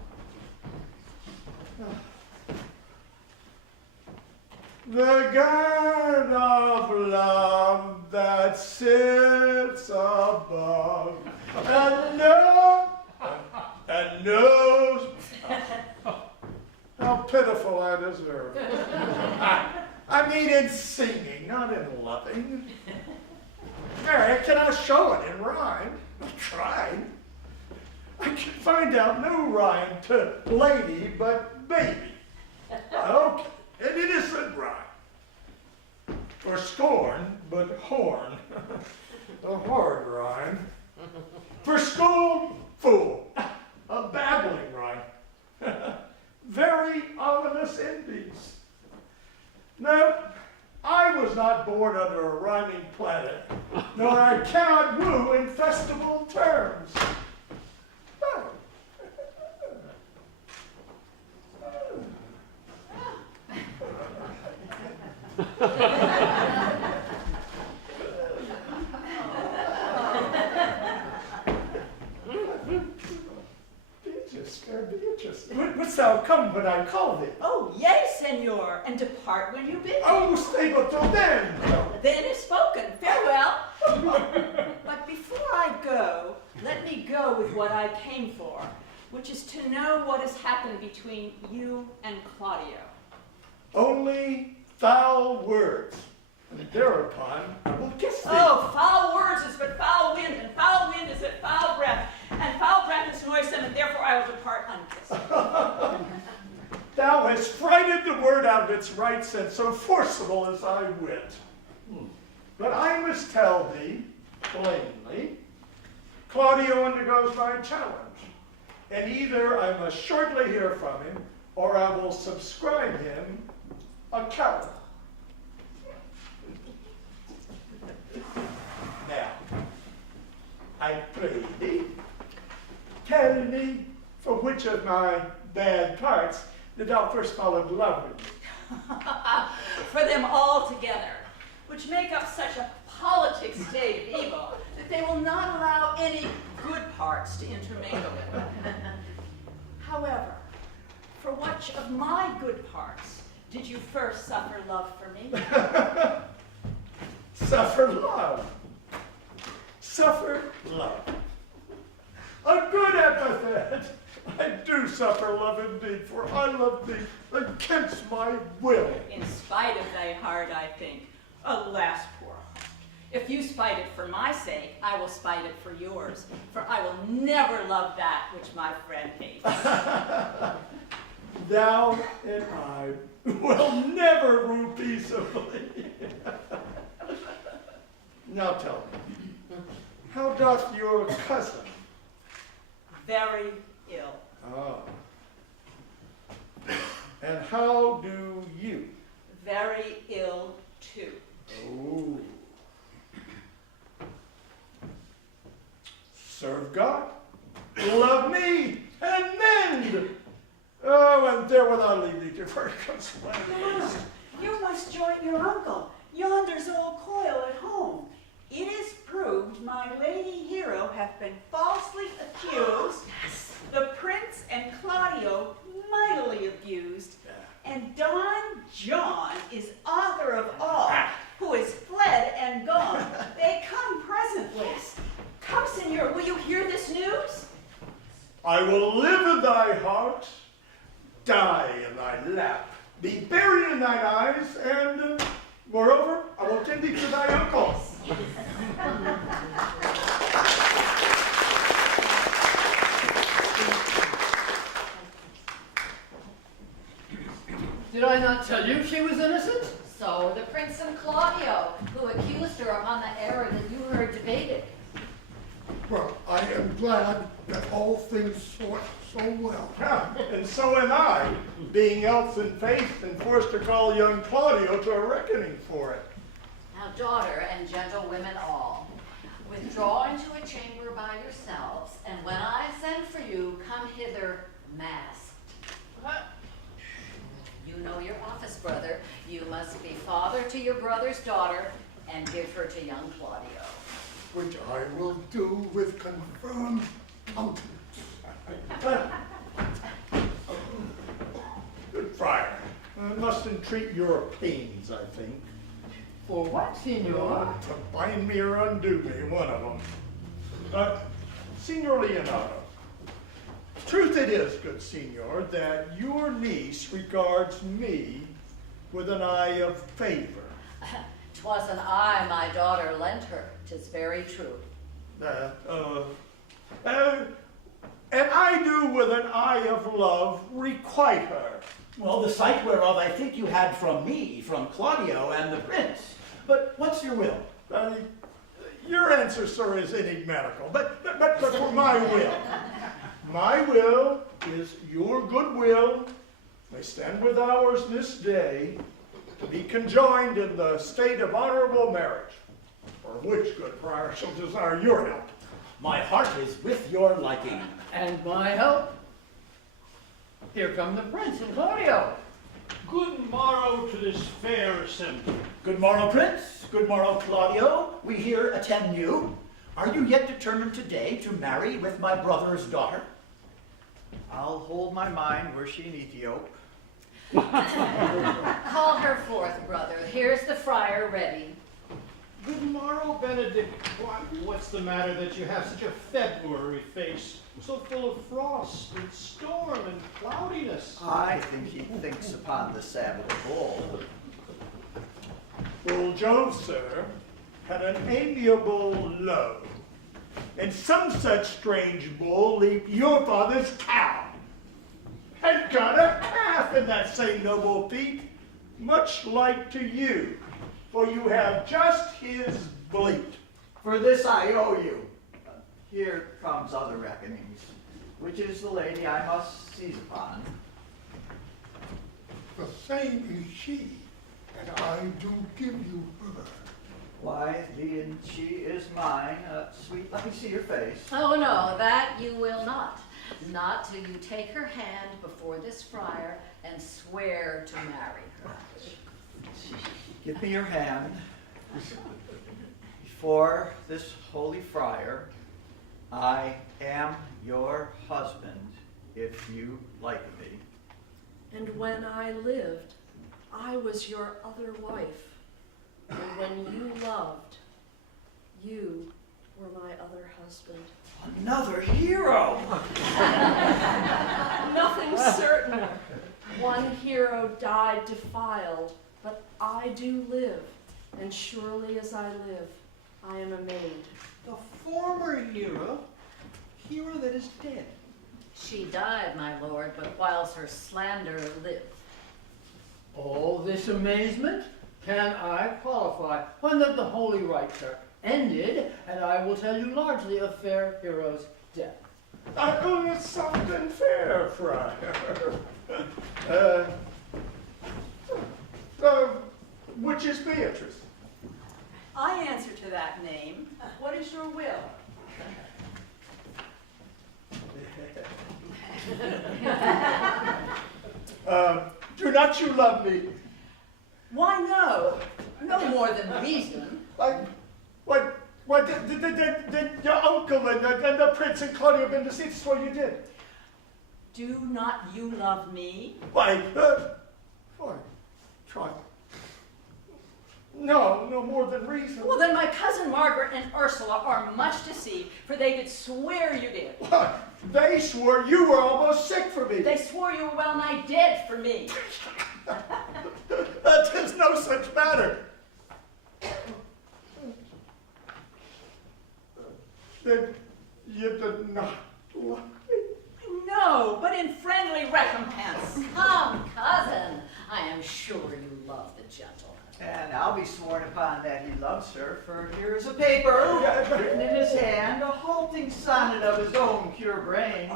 The God of love that sits above and knows how pitiful I deserve. I mean in singing, not in loving. I cannot show it in rhyme. I tried. I can find out no rhyme to lady but baby. Okay, an innocent rhyme. Or scorn but horn. A hard rhyme. For school, fool. A babbling rhyme. Very ominous indeed. No, I was not born under a rhyming planet, nor I cannot woo in festival terms. Beatrice, wouldst thou come when I call thee? Oh, yea, senor, and depart when you bid me. Oh, stay but till then. Then is spoken. Farewell. But before I go, let me go with what I came for, which is to know what has happened between you and Claudio. Only foul words, and thereupon I will kiss thee. Oh, foul words is but foul wind, and foul wind is but foul breath, and foul breath is noisome, and therefore I will depart unkissed. Thou hast frighted the word out of its right sense, so forcible as thy wit. But I must tell thee plainly, Claudio undergoes my challenge, and either I must shortly hear from him, or I will subscribe him a coward. Now, I pray thee, tell me for which of my bad parts did thou first fall in love with me? For them all together, which make up such a politic state of evil that they will not allow any good parts to intermingle. However, for which of my good parts did you first suffer love for me? Suffer love. Suffer love. A good epithet. I do suffer love indeed, for I love thee against my will. In spite of thy heart, I think. Alas, poor heart. If you spite it for my sake, I will spite it for yours, for I will never love that which my friend hates. Thou and I will never rule peaceably. Now tell me, how doth your cousin? Very ill. Ah. And how do you? Very ill, too. Oh. Serve God, love me, and mend. Oh, and therewith I leave thee to further consolation. You must join your uncle, yonder's old coil at home. It is proved my lady hero hath been falsely accused, the prince and Claudio mightily abused, and Don John is author of all, who is fled and gone. They come presently. Come, senor, will you hear this news? I will live in thy heart, die in thy lap, be buried in thine eyes, and moreover, I will send thee to thy uncle. Did I not tell you she was innocent? So the prince and Claudio, who accused her upon the error that you heard debated. Well, I am glad that all things sort so well. And so am I, being else in faith and forced to call young Claudio to a reckoning for it. Now, daughter and gentlewomen all, withdraw into a chamber by yourselves, and when I send for you, come hither masked. You know your office, brother. You must be father to your brother's daughter and give her to young Claudio. Which I will do with confirmed countenance. Good friar, I must entreat your pains, I think. For what, Signor? To bind me or undo me, one of them. Signor Leonardo, truth it is, good Signor, that your niece regards me with an eye of favor. 'Twas an eye my daughter lent her, 'tis very true. And I do with an eye of love requite her. Well, the sight whereof I think you had from me, from Claudio and the prince. But what's your will? Your answer, sir, is enigmatical, but for my will is your goodwill may stand with ours this day to be conjoined in the state of honorable marriage, for which, good friar, shall desire your help. My heart is with your liking. And my help. Here come the prince and Claudio. Good morrow to this fair assembly. Good morrow, Prince. Good morrow, Claudio. We here attend you. Are you yet determined today to marry with my brother's daughter? I'll hold my mind were she an Ethiop. Call her forth, brother. Here's the friar ready. Good morrow, Benedict. What's the matter that you have such a February face, so full of frost and storm and cloudiness? I think he thinks upon the Sabbath bull. Bull Jove, sir, had an amiable love, and some such strange bull leaped your father's cow, and got a calf in that same noble feat, much like to you, for you have just his bleat. For this I owe you. Here comes other reckonings. Which is the lady I must seize upon? The same is she, and I do give you her. Why, being she is mine, sweet, let me see your face. Oh no, that you will not. Not till you take her hand before this friar and swear to marry her. Give me your hand. Before this holy friar, I am your husband, if you like me. And when I lived, I was your other wife. And when you loved, you were my other husband. Another hero! Nothing certain. One hero died defiled, but I do live, and surely as I live, I am a maid. The former hero that is dead. She died, my lord, but whilst her slander lived. All this amazement can I qualify when that the holy rites are ended, and I will tell you largely of fair hero's death. It's something fair, friar. Which is Beatrice? I answer to that name. What is your will? Do not you love me? Why, no. No more than reason. What did your uncle and the prince and Claudia been deceived? That's what you did. Do not you love me? Why, try. No more than reason. Well, then my cousin Margaret and Ursula are much deceived, for they did swear you did. What? They swore you were almost sick for me. They swore you were well nigh dead for me. There's no such matter. Then you did not love me. No, but in friendly recompense. Come, cousin, I am sure you love the gentleman. And I'll be sworn upon that he loves her, for here is a paper written in his hand, a halting sonnet of his own pure brain,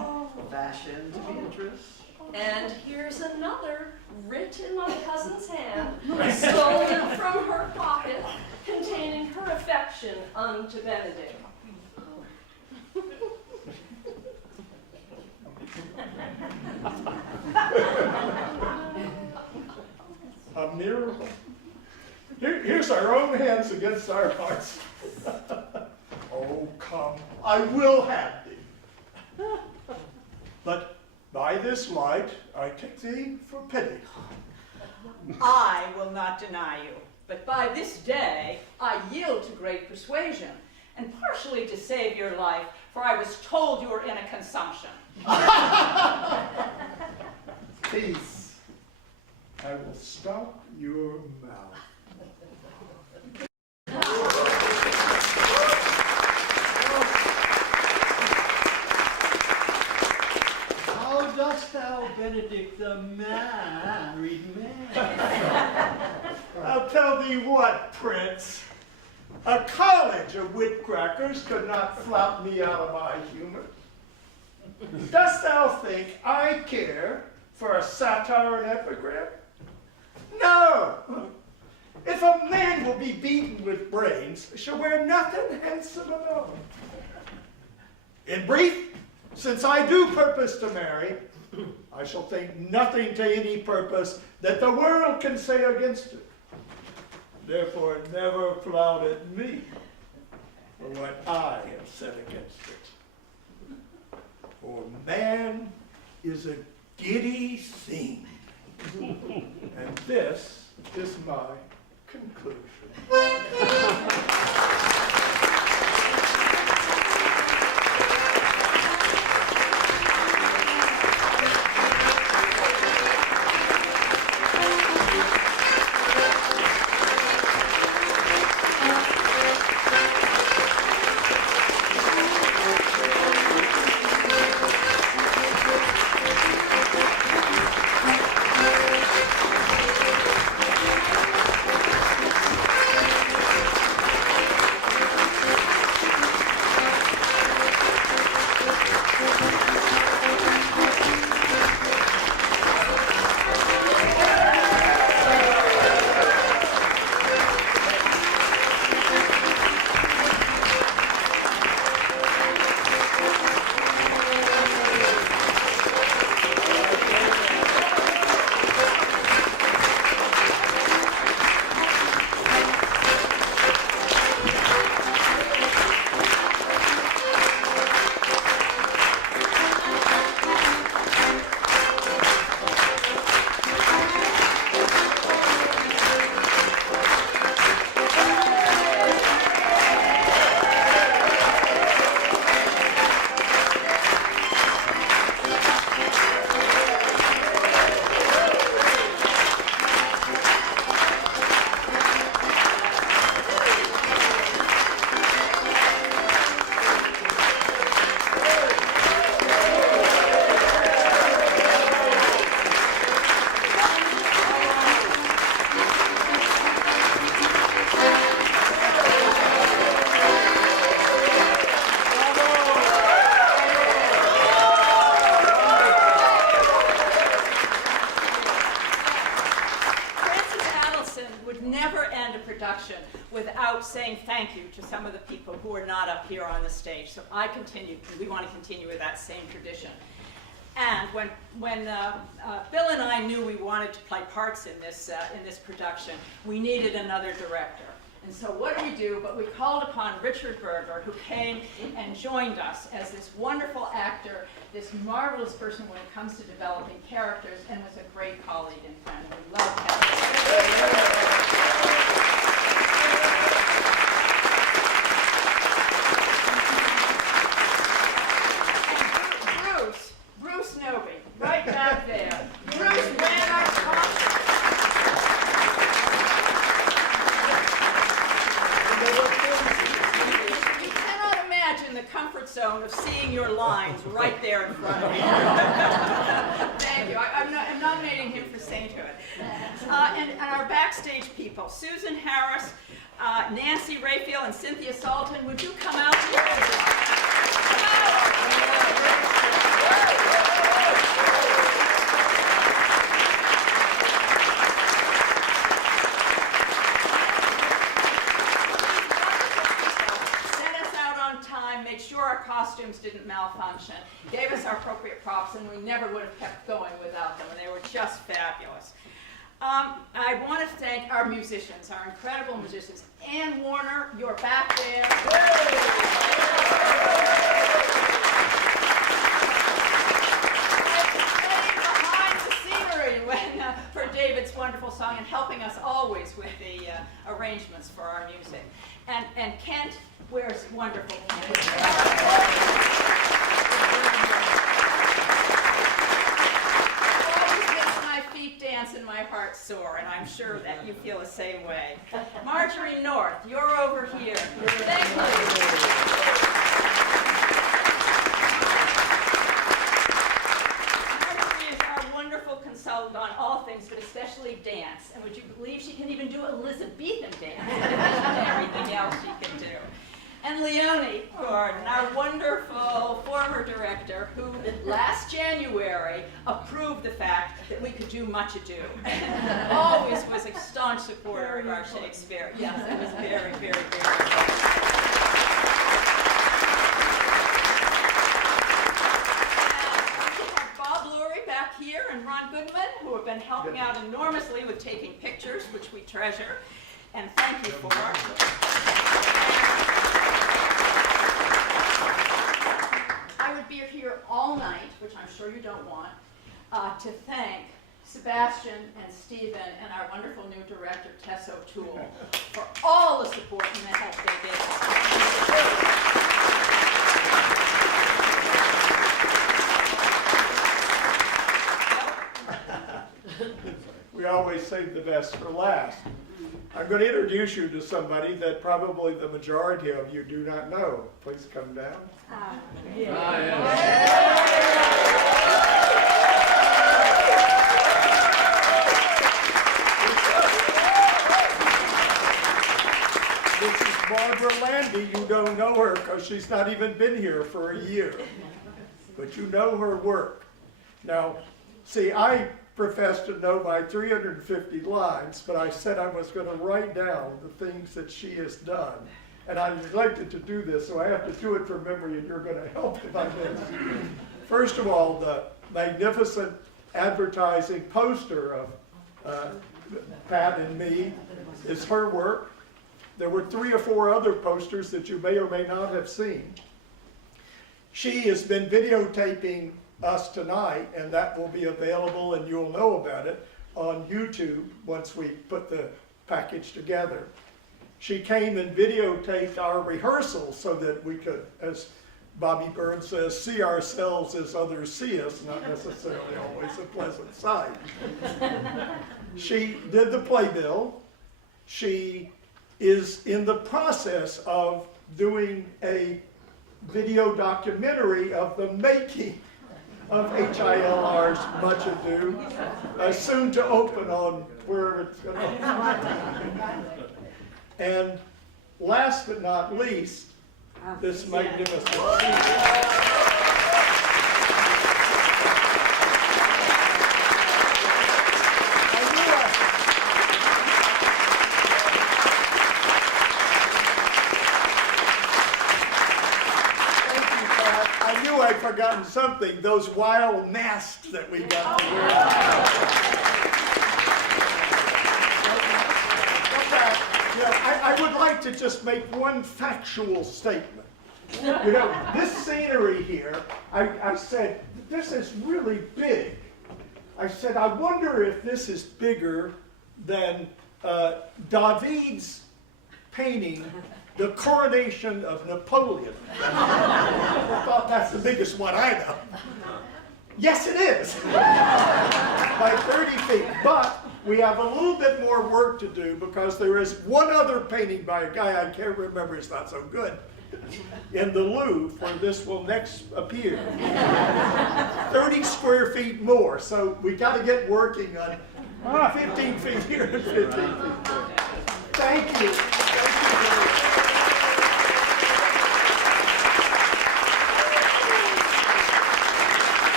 fashioned to Beatrice. And here's another, writ in my cousin's hand, stolen from her pocket, containing her affection unto Benedict. A miracle. Here's our own hands against our hearts. Oh, come, I will have thee. But by this light, I take thee for pity. I will not deny you, but by this day I yield to great persuasion, and partially to save your life, for I was told you were in a consumption. Peace. I will stop your mouth. How dost thou, Benedict, the married man? I'll tell thee what, Prince. A college of wit-crackers could not flout me out of my humor. Dost thou think I care for a satire and epigram? No! If a man will be beaten with brains, shall wear nothing handsome at all. In brief, since I do purpose to marry, I shall think nothing to any purpose that the world can say against it. Therefore, never flout at me for what I have said against it. For man is a giddy thing. And this is my conclusion. saying thank you to some of the people who are not up here on the stage. So we want to continue with that same tradition. And when Bill and I knew we wanted to play parts in this production, we needed another director. And so what do? But we called upon Richard Berger, who came and joined us as this wonderful actor, this marvelous person when it comes to developing characters, and was a great colleague and friend. We love him. Bruce Noby, right back there. Bruce ran our concert. You cannot imagine the comfort zone of seeing your lines right there in front of you. Thank you. I'm nominating him for sainthood. And our backstage people, Susan Harris, Nancy Raphael, and Cynthia Salton, would you come out here? Make sure our costumes didn't malfunction, gave us our appropriate props, and we never would have kept going without them, and they were just fabulous. I want to thank our musicians, our incredible musicians. Ann Warner, you're back there. Behind the scenery for David's wonderful song and helping us always with the arrangements for our music. And Kent, where's wonderful Kent? Always makes my feet dance and my heart soar, and I'm sure that you feel the same way. Marjorie North, you're over here. Thank you. Consultant on all things, but especially dance. And would you believe she can even do Elizabethan dance? In addition to everything else she can. And Leonie Gordon, our wonderful former director, who last January approved the fact that we could do Much Ado. And always was a staunch supporter of our Shakespeare. Yes, it was very, very, Bob Lurie back here and Ron Goodman, who have been helping out enormously with taking pictures, which we treasure, and thank you for. I would be here all night, which I'm sure you don't want, to thank Sebastian and Stephen and our wonderful new director, Tess O'Toole, for all the support and the help they gave us. We always save the best for last. I'm going to introduce you to somebody that probably the majority of you do not know. Please come down. This is Barbara Landy. You don't know her because she's not even been here for a year. But you know her work. Now, see, I professed to know my 350 lines, but I said I was going to write down the things that she has done. And I neglected to do this, so I have to do it from memory, and you're going to help if I miss. First of all, the magnificent advertising poster of Pat and me is her work. There were 3 or 4 other posters that you may or may not have seen. She has been videotaping us tonight, and that will be available, and you'll know about it on YouTube once we put the package together. She came and videotaped our rehearsals so that we could, as Bobby Burns says, see ourselves as others see us, not necessarily always a pleasant sight. She did the playbill. She is in the process of doing a video documentary of the making of HILR's Much Ado, soon to open on wherever it's going to open. And last but not least, this magnificent I'd forgotten something, those wild masks that we got to wear. I would like to just make one factual statement. You know, this scenery here, I said, this is really big. I said, I wonder if this is bigger than David's painting, The Coronation of Napoleon. I thought that's the biggest one I know. Yes, it is. By 30 feet. But we have a little bit more work to do because there is one other painting by a guy I can't remember, it's not so good, in the Louvre where this will next appear. 30 square feet more. So we got to get working on 15 feet here and 15 feet there. Thank you.